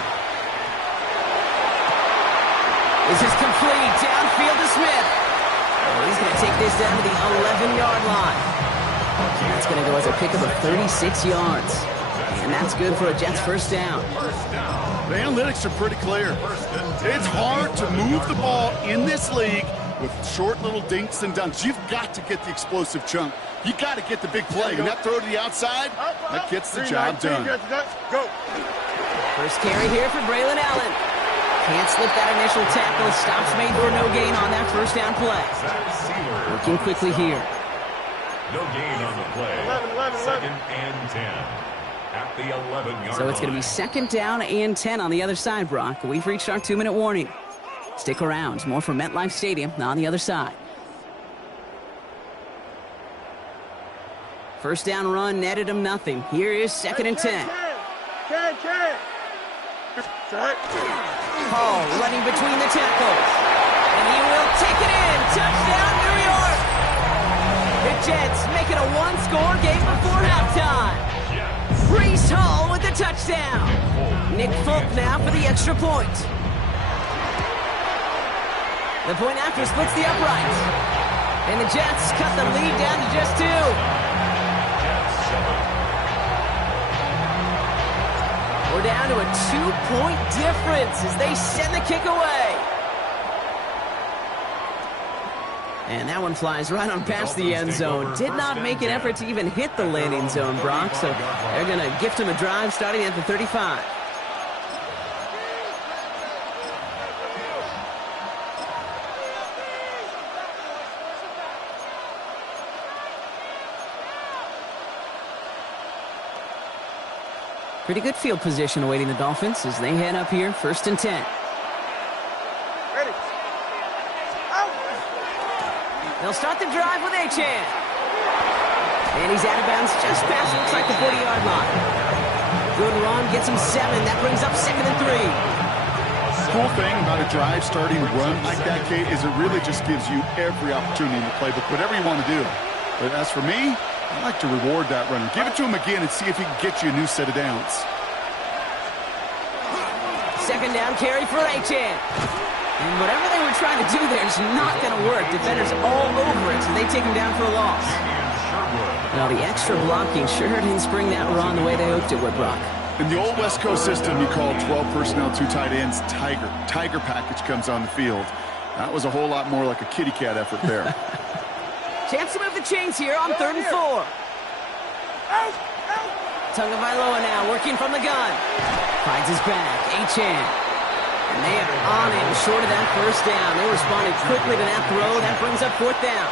This is complete. Downfield to Smith. Oh, he's going to take this down to the 11-yard line. That's going to go as a pickup of 36 yards. And that's good for a Jets first down. The analytics are pretty clear. It's hard to move the ball in this league with short little dinks and dunks. You've got to get the explosive chunk. You got to get the big play. And that throw to the outside, that gets the job done. Go. First carry here for Braylon Allen. Can't slip that initial tackle. Stops made for no gain on that first down play. Working quickly here. No gain on the play. 2nd and 10. At the 11-yard line. So it's going to be 2nd down and 10 on the other side, Brock. We've reached our 2-minute warning. Stick around. More from MetLife Stadium on the other side. First down run netted him nothing. Here is 2nd and 10. Hall running between the tackles. And he will take it in. Touchdown, New York. The Jets make it a one-score game before halftime. Brees Hall with the touchdown. Nick Folk now for the extra point. The point after splits the uprights. And the Jets cut the lead down to just 2. We're down to a 2-point difference as they send the kick away. And that one flies right on past the end zone. Did not make an effort to even hit the landing zone, Brock. So they're going to gift him a drive starting at the 35. Pretty good field position awaiting the Dolphins as they head up here, 1st and 10. Ready. Out. They'll start the drive with Achan. And he's out of bounds just past, looks like the 40-yard line. Good run, gets him 7. That brings up 2nd and 3. Cool thing about a drive starting run like that, Kate, is it really just gives you every opportunity in the playbook, whatever you want to do. But as for me, I like to reward that runner. Give it to him again and see if he can get you a new set of downs. 2nd down carry for Achan. And whatever they were trying to do there is not going to work. Defenders all over it, so they take him down for a loss. Now, the extra blocking sure didn't spring that run the way they hoped it would, Brock. In the old West Coast system, you call 12 personnel, 2 tight ends, Tiger. Tiger package comes on the field. That was a whole lot more like a kitty cat effort there. Chance to move the chains here on 3rd and 4. Tagovailoa now working from the gun. Finds his back. Achan. And they are on him short of that 1st down. They responded quickly to that throw. That brings up 4th down.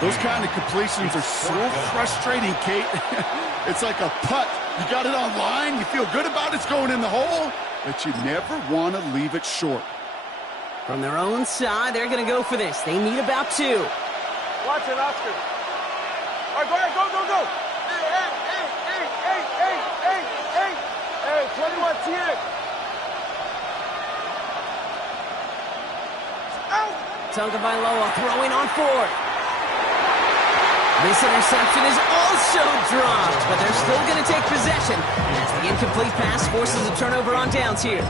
Those kind of completions are so frustrating, Kate. It's like a putt. You got it on line. You feel good about it's going in the hole, but you never want to leave it short. From their own side, they're going to go for this. They need about 2. Watch it, Oscar. All right, go ahead, go. Hey, 21 TX. Tagovailoa throwing on 4th. This interception is also dropped, but they're still going to take possession as the incomplete pass forces a turnover on downs here.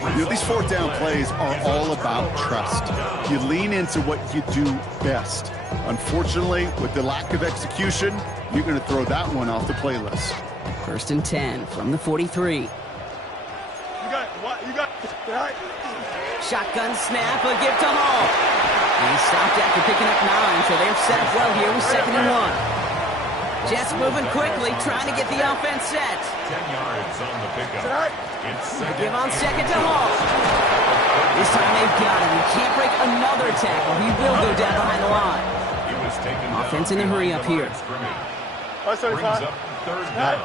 You know, these 4th down plays are all about trust. You lean into what you do best. Unfortunately, with the lack of execution, you're going to throw that one off the playlist. 1st and 10 from the 43. You got what? You got right. Shotgun snap, a give to Hall. And he stopped after picking up 9, so they're set up well here with 2nd and 1. Jets moving quickly, trying to get the offense set. 10 yards on the pickup. Give on 2nd to Hall. This time they've got him. He can't break another tackle. He will go down behind the line. Offense in a hurry up here. Brings up 3rd down.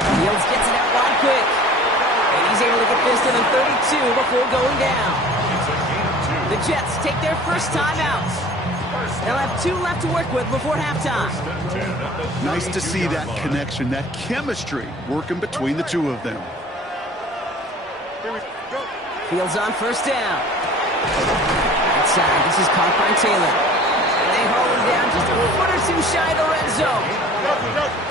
Fields gets it out wide quick. And he's able to get this to the 32 before going down. The Jets take their first time out. They'll have 2 left to work with before halftime. Nice to see that connection, that chemistry working between the 2 of them. Fields on 1st down. Outside, this is caught by Taylor. And they hold him down just a foot or 2 shy of the red zone.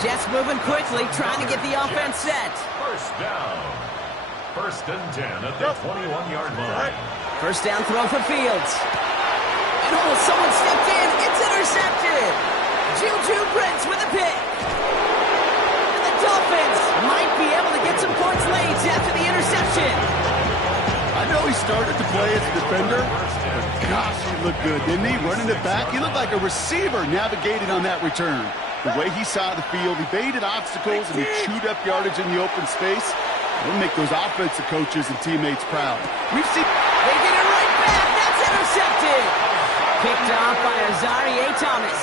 Jets moving quickly, trying to get the offense set. 1st down. 1st and 10 at the 21-yard line. 1st down throw for Fields. And someone stepped in. It's intercepted. Juju Brents with a pick. And the Dolphins might be able to get some points late after the interception. I know he started to play as a defender, but gosh, he looked good, didn't he? Running it back, he looked like a receiver navigating on that return. The way he saw the field, he baited obstacles and he chewed up yardage in the open space. It'll make those offensive coaches and teammates proud. We've seen... They get it right back. That's intercepted. Picked off by Azarie Thomas.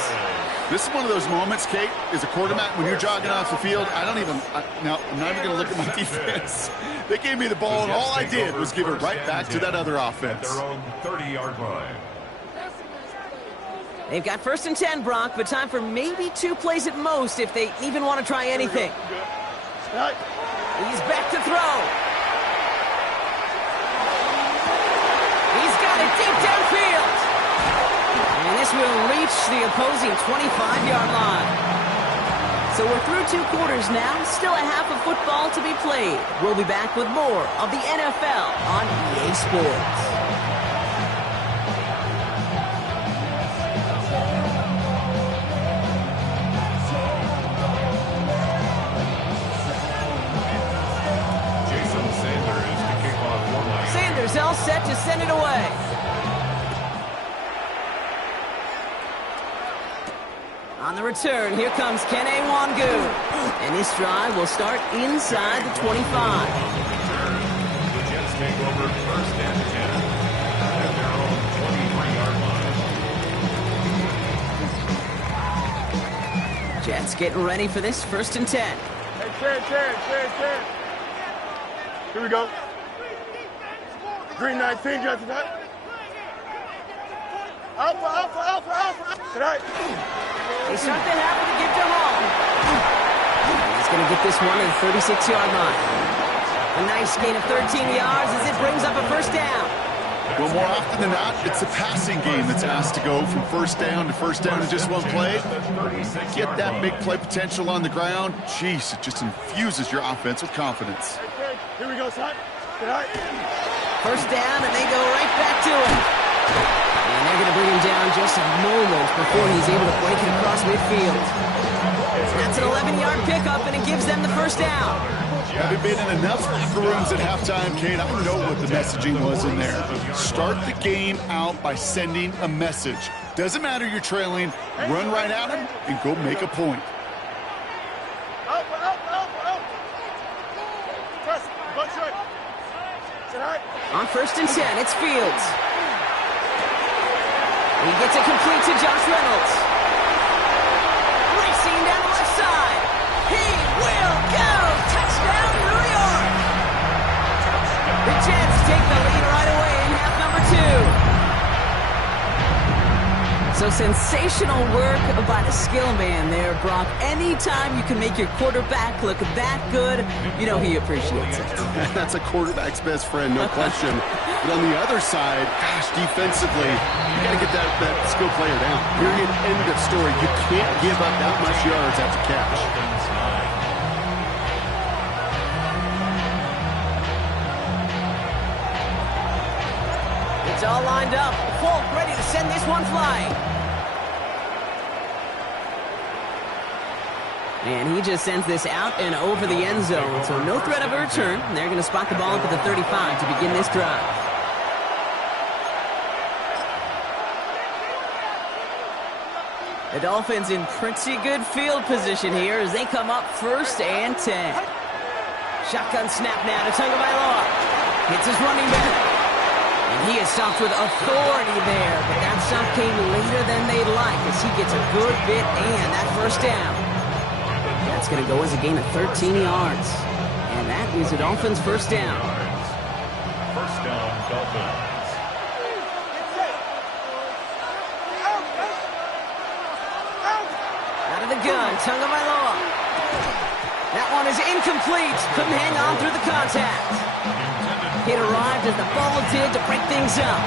This is one of those moments, Kate, as a quarterback, when you're jogging off the field, I'm not even going to look at my defense. They gave me the ball, and all I did was give it right back to that other offense. Their own 30-yard line. They've got 1st and 10, Brock, but time for maybe 2 plays at most if they even want to try anything. He's back to throw. He's got it deep downfield. And this will reach the opposing 25-yard line. So we're through 2 quarters now. Still a half of football to be played. We'll be back with more of the NFL on EA Sports. Sanders all set to send it away. On the return, here comes Kene Wangu. And this drive will start inside the 25. The Jets take over 1st and 10 at their own 23-yard line. Jets getting ready for this 1st and 10. Hey, 10. Here we go. Green 19, Justin. Alpha. Tonight. They start the half with a gift to Hall. He's going to get this one at the 36-yard line. A nice gain of 13 yards as it brings up a 1st down. Well, more often than not, it's the passing game that's asked to go from 1st down to 1st down in just one play. Get that big play potential on the ground. Jeez, it just infuses your offense with confidence. Okay, here we go, son. Tonight. 1st down, and they go right back to it. And they're going to bring him down just a moment before he's able to break it across midfield. That's an 11-yard pickup, and it gives them the 1st down. Having been in enough locker rooms at halftime, Kate, I know what the messaging was in there. Start the game out by sending a message. Doesn't matter you're trailing, run right at him and go make a point. On 1st and 10, it's Fields. He gets it complete to Josh Reynolds. Racing down the left side. He will go. Touchdown, New York. The Jets take the lead right away in half number 2. So sensational work by the skill man there, Brock. Anytime you can make your quarterback look that good, you know he appreciates it. That's a quarterback's best friend, no question. But on the other side, gosh, defensively, you got to get that skill player down. Period, end of story. You can't give up that much yards after catch. It's all lined up. Falk ready to send this one flying. And he just sends this out and over the end zone. So no threat of a return. They're going to spot the ball up at the 35 to begin this drive. The Dolphins in pretty good field position here as they come up 1st and 10. Shotgun snap now to Tagovailoa. Hits his running back. And he is stopped with authority there, but that stop came later than they'd like as he gets a good bit and that 1st down. That's going to go as a gain of 13 yards. And that is the Dolphins' 1st down. 1st down, Dolphins. Out of the gun, Tagovailoa. That one is incomplete. Couldn't hang on through the contact. It arrived as the ball did to break things up.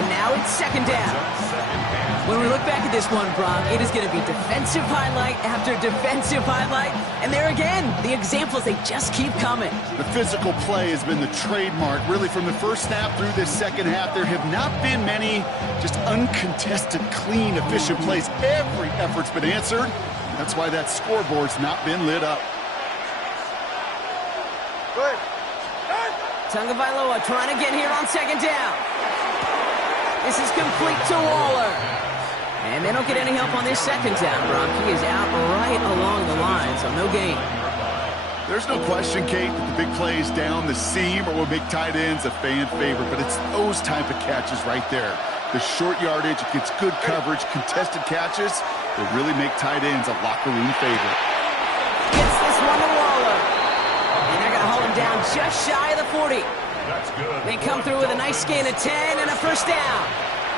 And now it's 2nd down. When we look back at this one, Brock, it is going to be defensive highlight after defensive highlight. And there again, the examples, they just keep coming. The physical play has been the trademark. Really, from the 1st snap through this 2nd half, there have not been many just uncontested, clean, efficient plays. Every effort's been answered. That's why that scoreboard's not been lit up. Good. Tagovailoa trying to get here on 2nd down. This is complete to Waller. And they don't get any help on this 2nd down, Brock. He is out right along the line, so no gain. There's no question, Kate, that the big plays down the seam or will make tight ends a fan favorite, but it's those type of catches right there. The short yardage, it gets good coverage, contested catches that really make tight ends a locker room favorite. Gets this one to Waller. And they're going to hold him down just shy of the 40. That's good. They come through with a nice gain of 10 and a 1st down.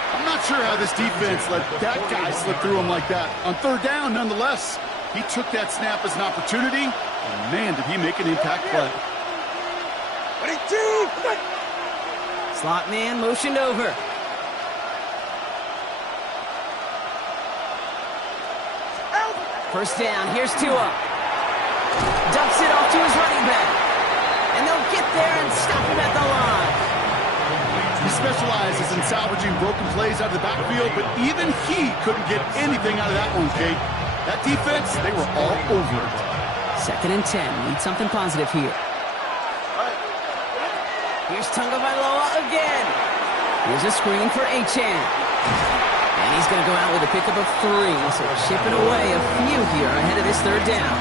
I'm not sure how this defense let that guy slip through him like that. On 3rd down, nonetheless, he took that snap as an opportunity, and man, did he make an impact play. Slot man motioned over. First down, here's Tua. Dumps it off to his running back. And they'll get there and stop him at the line. He specializes in salvaging broken plays out of the backfield, but even he couldn't get anything out of that one, Kate. That defense, they were all over it. 2nd and 10. Need something positive here. Here's Tagovailoa again. Here's a screen for Achane. And he's going to go out with a pickup of 3, so chipping away a few here ahead of this 3rd down.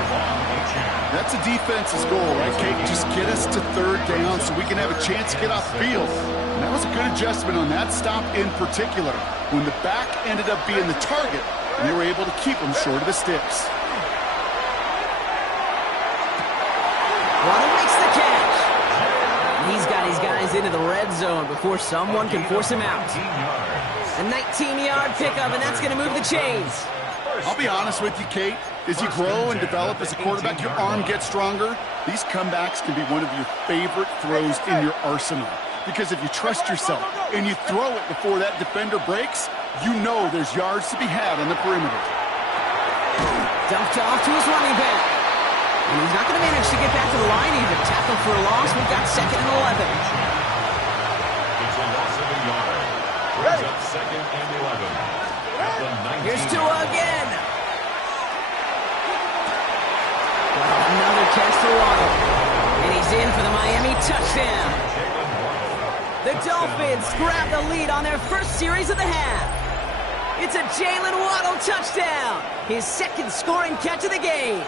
That's a defense's goal, right, Kate? Just get us to 3rd down so we can have a chance to get off the field. And that was a good adjustment on that stop in particular, when the back ended up being the target, and they were able to keep him short of the sticks. Waddle makes the catch. He's got his guys into the red zone before someone can force him out. A 19-yard pickup, and that's going to move the chains. I'll be honest with you, Kate. As you grow and develop as a quarterback, your arm gets stronger. These comebacks can be one of your favorite throws in your arsenal. Because if you trust yourself and you throw it before that defender breaks, you know there's yards to be had on the perimeter. Dumped off to his running back. And he's not going to manage to get back to the line even. Tackle for a loss. We've got 2nd and 11. It's a loss of a yard. Brings up 2nd and 11. At the 19. Here's Tua again. Well, another catch for Waddle. And he's in for the Miami touchdown. The Dolphins grab the lead on their first series of the half. It's a Jalen Waddle touchdown. His 2nd scoring catch of the game.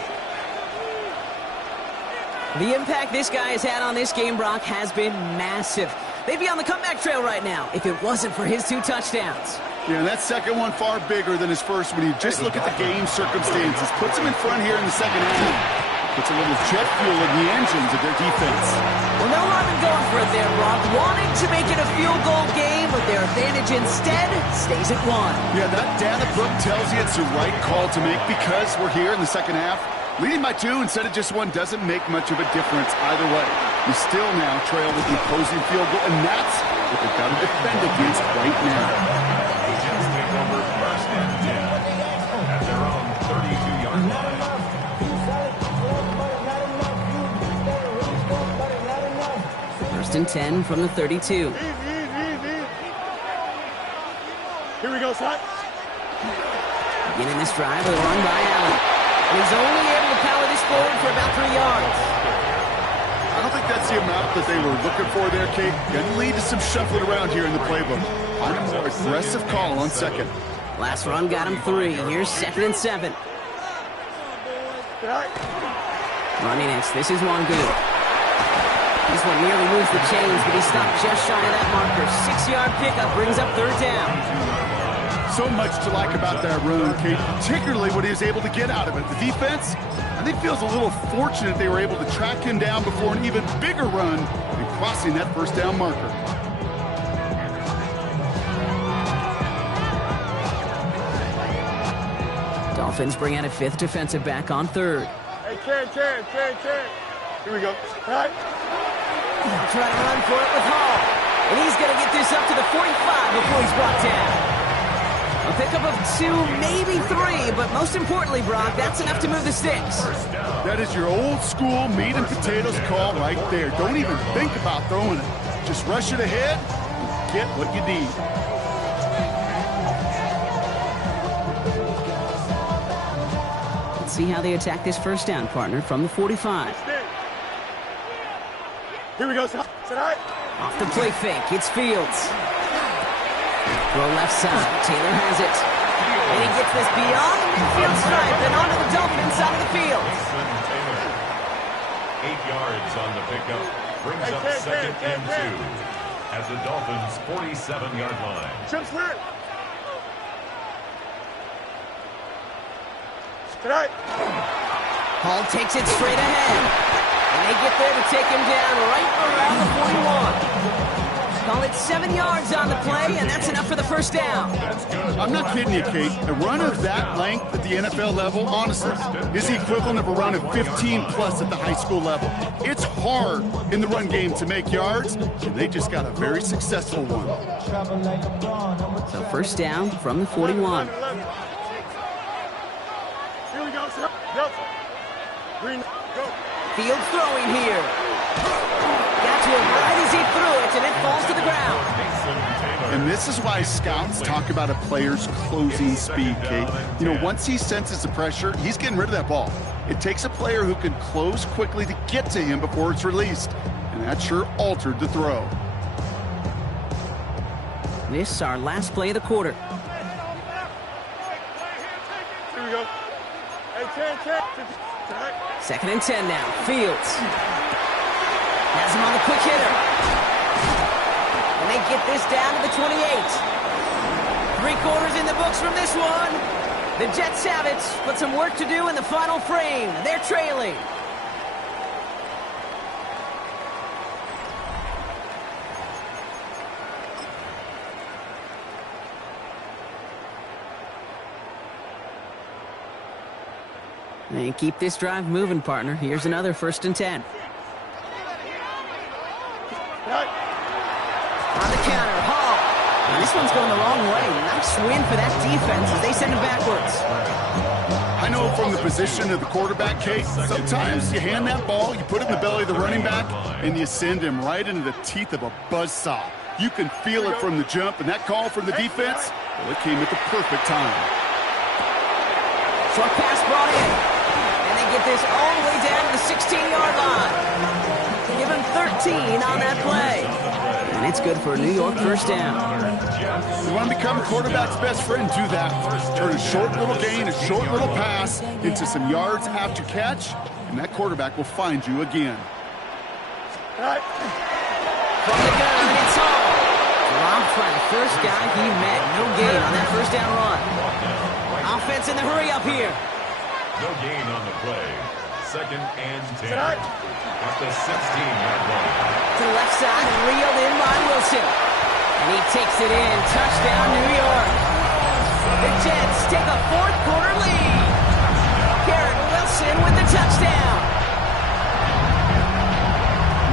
The impact this guy has had on this game, Brock, has been massive. They'd be on the comeback trail right now if it wasn't for his 2 touchdowns. Yeah, and that second one far bigger than his first when you just look at the game circumstances. Puts him in front here in the second half. Puts a little jet fuel in the engines of their defense. Well, no harm in going for it there, Brock. Wanting to make it a field goal game, but their advantage instead stays at 1. Yeah, that data book tells you it's the right call to make because we're here in the second half. Leading by 2 instead of just 1 doesn't make much of a difference either way. We still now trail with the opposing field goal, and that's what they've got to defend against right now. The Jets take over 1st and 10 at their own 32-yard line. 1st and 10 from the 32. Easy. Here we go, son. Beginning this drive with a run by Allen. And he's only able to power this forward for about 3 yards. I don't think that's the amount that they were looking for there, Kate. Going to lead to some shuffling around here in the playbook. Find a more aggressive call on 2nd. Last run got him 3. Here's 2nd and 7. Running next. This is one good. This one nearly moves the chains, but he stopped just shy of that marker. 6-yard pickup brings up 3rd down. So much to like about that run, Kate, particularly what he was able to get out of it. The defense, I think, feels a little fortunate they were able to track him down before an even bigger run and crossing that 1st down marker. Dolphins bring out a 5th defensive back on 3rd. Hey, Ken. Here we go. All right. Try to run for it with Hall. And he's going to get this up to the 45 before he's brought down. A pickup of 2, maybe 3, but most importantly, Brock, that's enough to move the sticks. That is your old school meat and potatoes call right there. Don't even think about throwing it. Just rush it ahead and get what you need. Let's see how they attack this 1st down, partner, from the 45. Here we go, son. All right. Off the play fake, it's Fields. Throw left side, Taylor has it. And he gets this beyond the midfield stripe and onto the Dolphins side of the field. 8 yards on the pickup. Brings up 2nd and 2 at the Dolphins' 47-yard line. Jump split. Tonight. Hall takes it straight ahead. And they get there to take him down right around the 41. Call it 7 yards on the play, and that's enough for the 1st down. I'm not kidding you, Kate. A run of that length at the NFL level, honestly, is the equivalent of a run of 15-plus at the high school level. It's hard in the run game to make yards, and they just got a very successful one. So 1st down from the 41. Here we go, sir. Go. Green, go. Fields throwing here. Got to him right as he threw it, and it falls to the ground. And this is why scouts talk about a player's closing speed, Kate. You know, once he senses the pressure, he's getting rid of that ball. It takes a player who can close quickly to get to him before it's released. And that sure altered the throw. This is our last play of the quarter. Here we go. Hey, 10. 2nd and 10 now. Fields. Has him on the quick hitter. And they get this down to the 28. 3 quarters in the books from this one. The Jets have it, but some work to do in the final frame. They're trailing. And keep this drive moving, partner. Here's another 1st and 10. On the counter, Hall. And this one's going the wrong way. Nice win for that defense as they send him backwards. I know from the position of the quarterback, Kate, sometimes you hand that ball, you put it in the belly of the running back, and you send him right into the teeth of a buzzsaw. You can feel it from the jump, and that call from the defense, well, it came at the perfect time. Short pass brought in. And they get this all the way down to the 16-yard line. Give him 13 on that play. And it's good for a New York 1st down. You want to become a quarterback's best friend, do that. Turn a short little gain, a short little pass into some yards after catch, and that quarterback will find you again. From the gun, it's Hall. Dropped by the first guy he met. No gain on that 1st down run. Offense in the hurry up here. No gain on the play. 2nd and 10. At the 16-yard line. To the left side and reeled in by Wilson. And he takes it in. Touchdown, New York. The Jets take a 4th quarter lead. Garrett Wilson with the touchdown.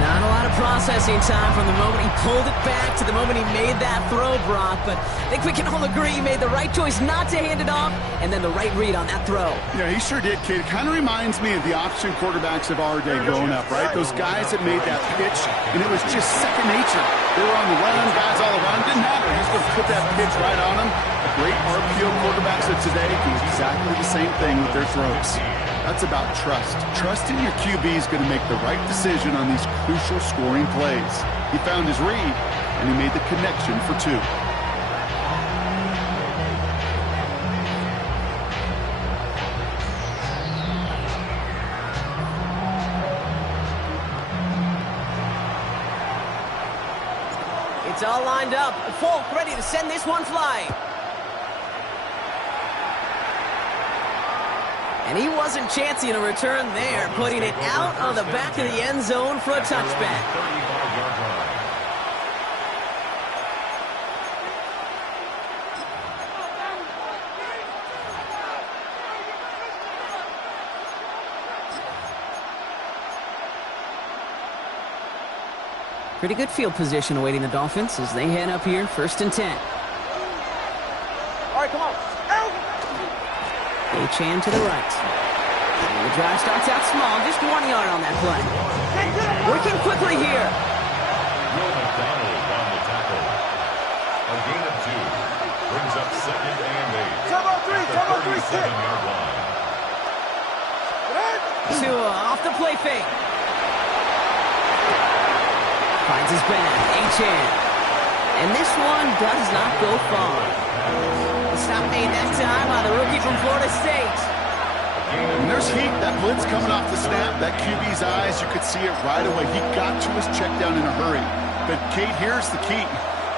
Not a lot of processing time from the moment he pulled it back to the moment he made that throw, Brock. But I think we can all agree he made the right choice not to hand it off and then the right read on that throw. Yeah, he sure did, kid. It kind of reminds me of the option quarterbacks of our day growing up, right? Those guys that made that pitch, and it was just second nature. They were on the run, guys all around. Didn't matter. He's going to put that pitch right on them. The great RPO quarterbacks of today do exactly the same thing with their throws. That's about trust. Trusting your QB is going to make the right decision on these crucial scoring plays. He found his read, and he made the connection for 2. It's all lined up. Folk ready to send this one flying. And he wasn't chancing a return there, putting it out on the back of the end zone for a touchback. 35-yard line. Pretty good field position awaiting the Dolphins as they head up here, 1st and 10. All right, come on. Achane to the right. And the drive starts out small, just 1 yard on that play. Working quickly here. Will McDonald on the tackle. A gain of 2. Brings up 2nd and 8. Turbo 3, turbo 3, 37-yard line. Tua off the play fake. Finds his back, Achane. And this one does not go far. Stop made that time by the rookie from Florida State. And there's heat. That blitz coming off the snap. That QB's eyes, you could see it right away. He got to his check down in a hurry. But, Kate, here's the key.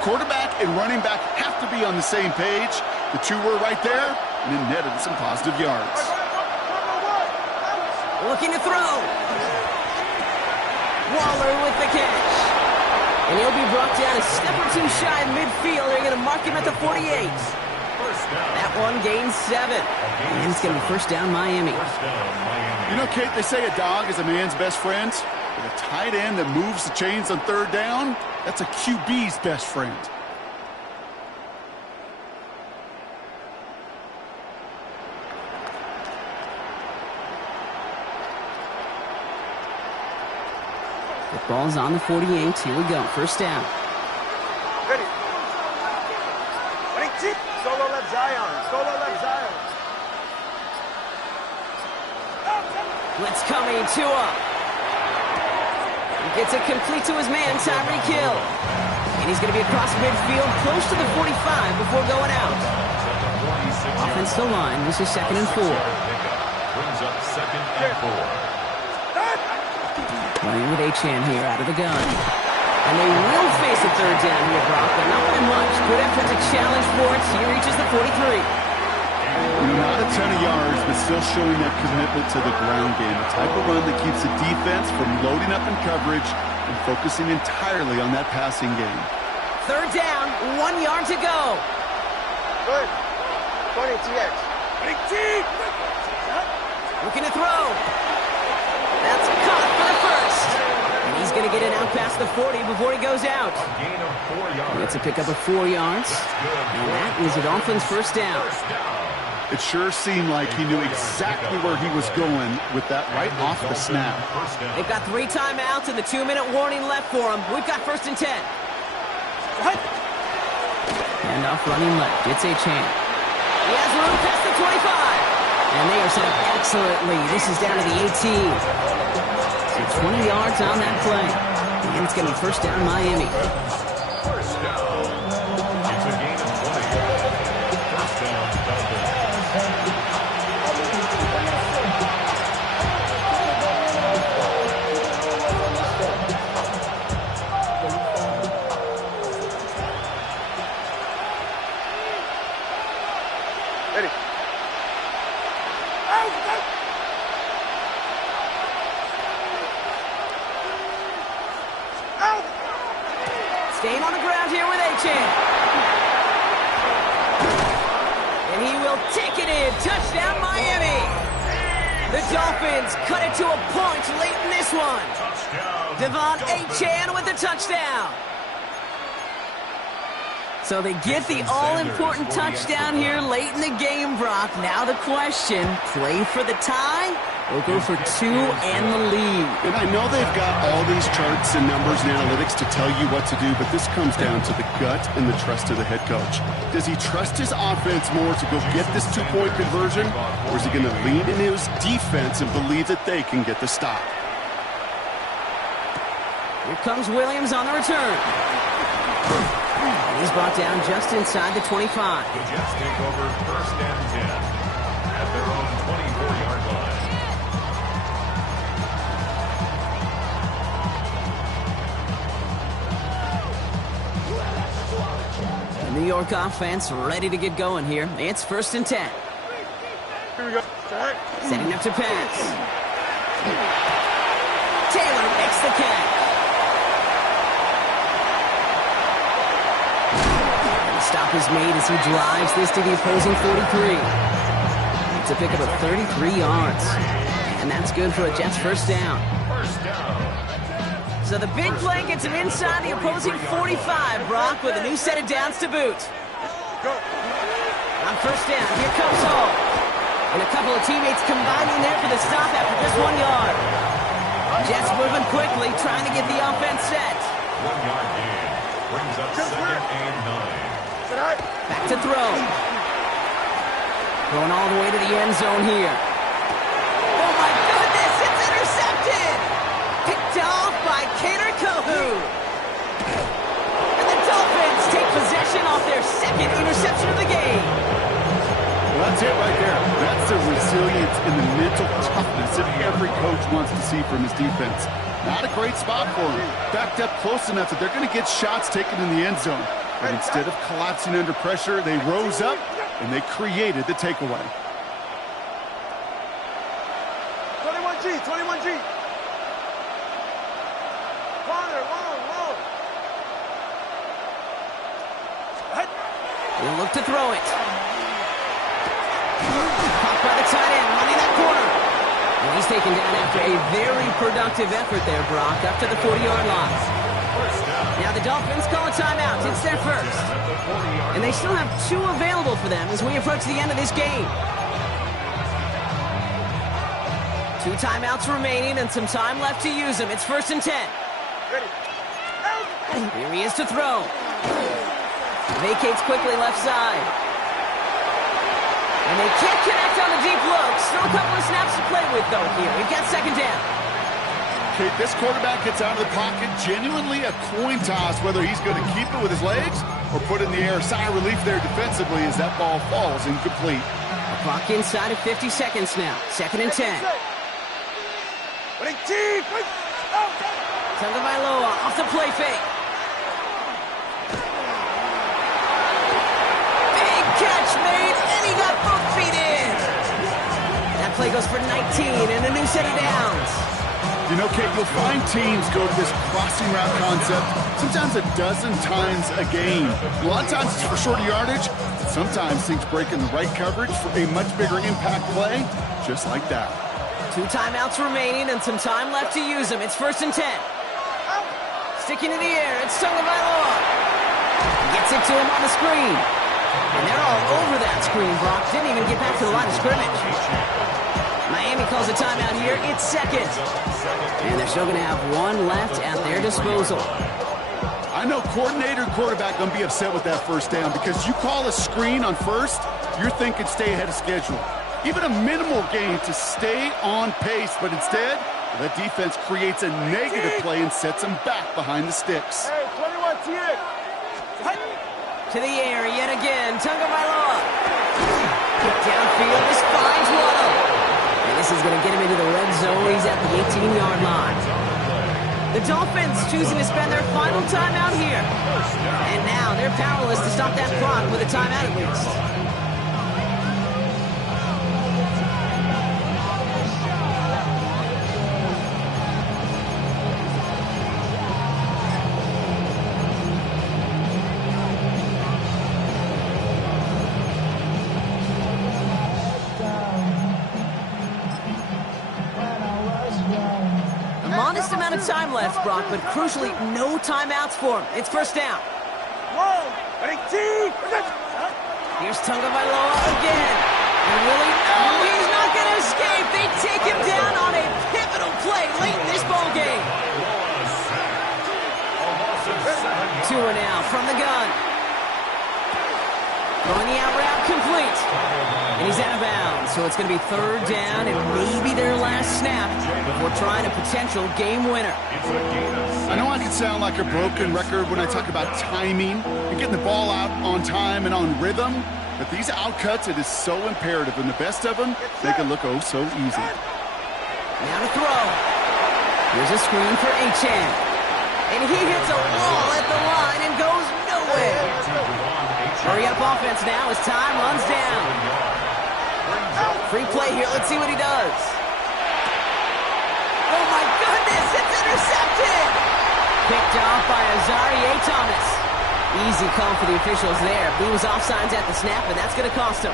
Quarterback and running back have to be on the same page. The 2 were right there, and it netted some positive yards. Looking to throw. Waller with the catch. And he'll be brought down a step or 2 shy of midfield. They're going to mark him at the 48. That one gains 7. And it's going to be 1st down Miami. You know, Kate, they say a dog is a man's best friend. But a tight end that moves the chains on 3rd down, that's a QB's best friend. The ball's on the 48. Here we go. 1st down. Ready. Solo left Zion. Solo left Zion. Blitz coming. Tua. He gets it complete to his man, Tyreek Hill. And he's going to be across midfield, close to the 45 before going out. Offensive line. This is 2nd and 4. Brings up 2nd and 4. Running with Achane here out of the gun. And they will face a 3rd down here, Brock, but not by much. Good effort to challenge for it. He reaches the 43. Not a ton of yards, but still showing that commitment to the ground game. The type of run that keeps the defense from loading up in coverage and focusing entirely on that passing game. 3rd down, 1 yard to go. Good. 20 TX. Looking to throw. That's caught for the first. And he's going to get it out past the 40 before he goes out. Gain of 4 yards. It's a pickup of 4 yards. And that is a Dolphins first down. It sure seemed like he knew exactly where he was going with that right off the snap. They've got 3 timeouts and the 2-minute warning left for them. We've got first and 10. And off running left. It's a chance. He has room past the 25. And they are set up excellently. This is down to the 18. So 20 yards on that play. And it's going to be first down Miami. First down. It's a gain of 20. First down, Dolphins. Ready. Staying on the ground here with A-Chan. And he will take it in. Touchdown, Miami. The Dolphins cut it to a point late in this one. Devon A-Chan with the touchdown. So they get the all-important touchdown here late in the game, Brock. Now the question, play for the tie or go for 2 and the lead? And I know they've got all these charts and numbers and analytics to tell you what to do, but this comes down to the gut and the trust of the head coach. Does he trust his offense more to go get this 2-point conversion, or is he going to lean into his defense and believe that they can get the stop? Here comes Williams on the return. He's brought down just inside the 25. The Jets take over first and 10 at their own 24-yard line. The New York offense ready to get going here. It's first and 10. Here we go. Setting up to pass. Taylor makes the catch. Stop is made as he drives this to the opposing 43. It's a pickup of 33 yards. And that's good for a Jets first down. First down. So the big play gets him inside the opposing 45, Brock, with a new set of downs to boot. On first down, here comes Hall. And a couple of teammates combining there for the stop after just 1 yard. Jets moving quickly, trying to get the offense set. 1-yard gain. Brings up second and 9. Back to throw. Going all the way to the end zone here. Oh my goodness, it's intercepted! Picked off by Kader Kohu. And the Dolphins take possession off their second interception of the game. Well, that's it right there. That's the resilience and the mental toughness that every coach wants to see from his defense. Not a great spot for him. Backed up close enough that they're going to get shots taken in the end zone. But instead of collapsing under pressure, they rose up and they created the takeaway. 21G, 21G. Wrong. He'll look to throw it. Caught by the tight end, running that corner. And he's taken down after a very productive effort there, Brock, up to the 40-yard line. Now the Dolphins call a timeout. It's their first. And they still have 2 available for them as we approach the end of this game. 2 timeouts remaining and some time left to use them. It's first and 10. Here he is to throw. Vacates quickly left side. And they can't connect on the deep look. Still a couple of snaps to play with, though, here. We've got second down. Okay, this quarterback gets out of the pocket, genuinely a coin toss whether he's going to keep it with his legs or put it in the air. Sigh of relief there defensively as that ball falls incomplete. The clock inside of 50 seconds now. Second and 10. Tagovailoa off the play fake. Big catch made, and he got both feet in. That play goes for 19 and a new set of downs. You know, Kate, you'll find teams go to this crossing route concept sometimes a dozen times a game. A lot of times it's for shorter yardage. Sometimes things break in the right coverage for a much bigger impact play, just like that. 2 timeouts remaining and some time left to use them. It's 1st and 10. Sticking in the air, it's Tagovailoa. Gets it to him on the screen. And they're all over that screen, Brock. Didn't even get back to the line of scrimmage. Miami calls a timeout here. It's 2nd. And they're still going to have 1 left at their disposal. I know coordinator and quarterback going to be upset with that 1st down because you call a screen on 1st, you're thinking stay ahead of schedule. Even a minimal gain to stay on pace, but instead, the defense creates a negative play and sets them back behind the sticks. Hey, 21 T8. To the air yet again, Tagovailoa. Downfield, this finds Waddle. And this is going to get him into the red zone. He's at the 18-yard line. The Dolphins choosing to spend their final timeout here. And now they're powerless to stop that clock with a timeout at least. Modest amount of time left, Brock, but crucially, no timeouts for him. It's 1st down. Here's Tagovailoa again. And really, no, he's not going to escape. They take him down on a pivotal play late in this ball game. 2 now from the gun. Going the out route complete. And he's out of bounds, so it's going to be 3rd down and maybe their last snap before trying a potential game winner. I know I can sound like a broken record when I talk about timing and getting the ball out on time and on rhythm, but these outcuts, it is so imperative, and the best of them make it look oh so easy. Now to throw. Here's a screen for Achane. And he hits a wall at the line and goes nowhere. Hurry up offense now as time runs down. Free play here. Let's see what he does. Oh, my goodness. It's intercepted. Picked off by Azareye'h Thomas. Easy call for the officials there. He was offsides at the snap, and that's going to cost him.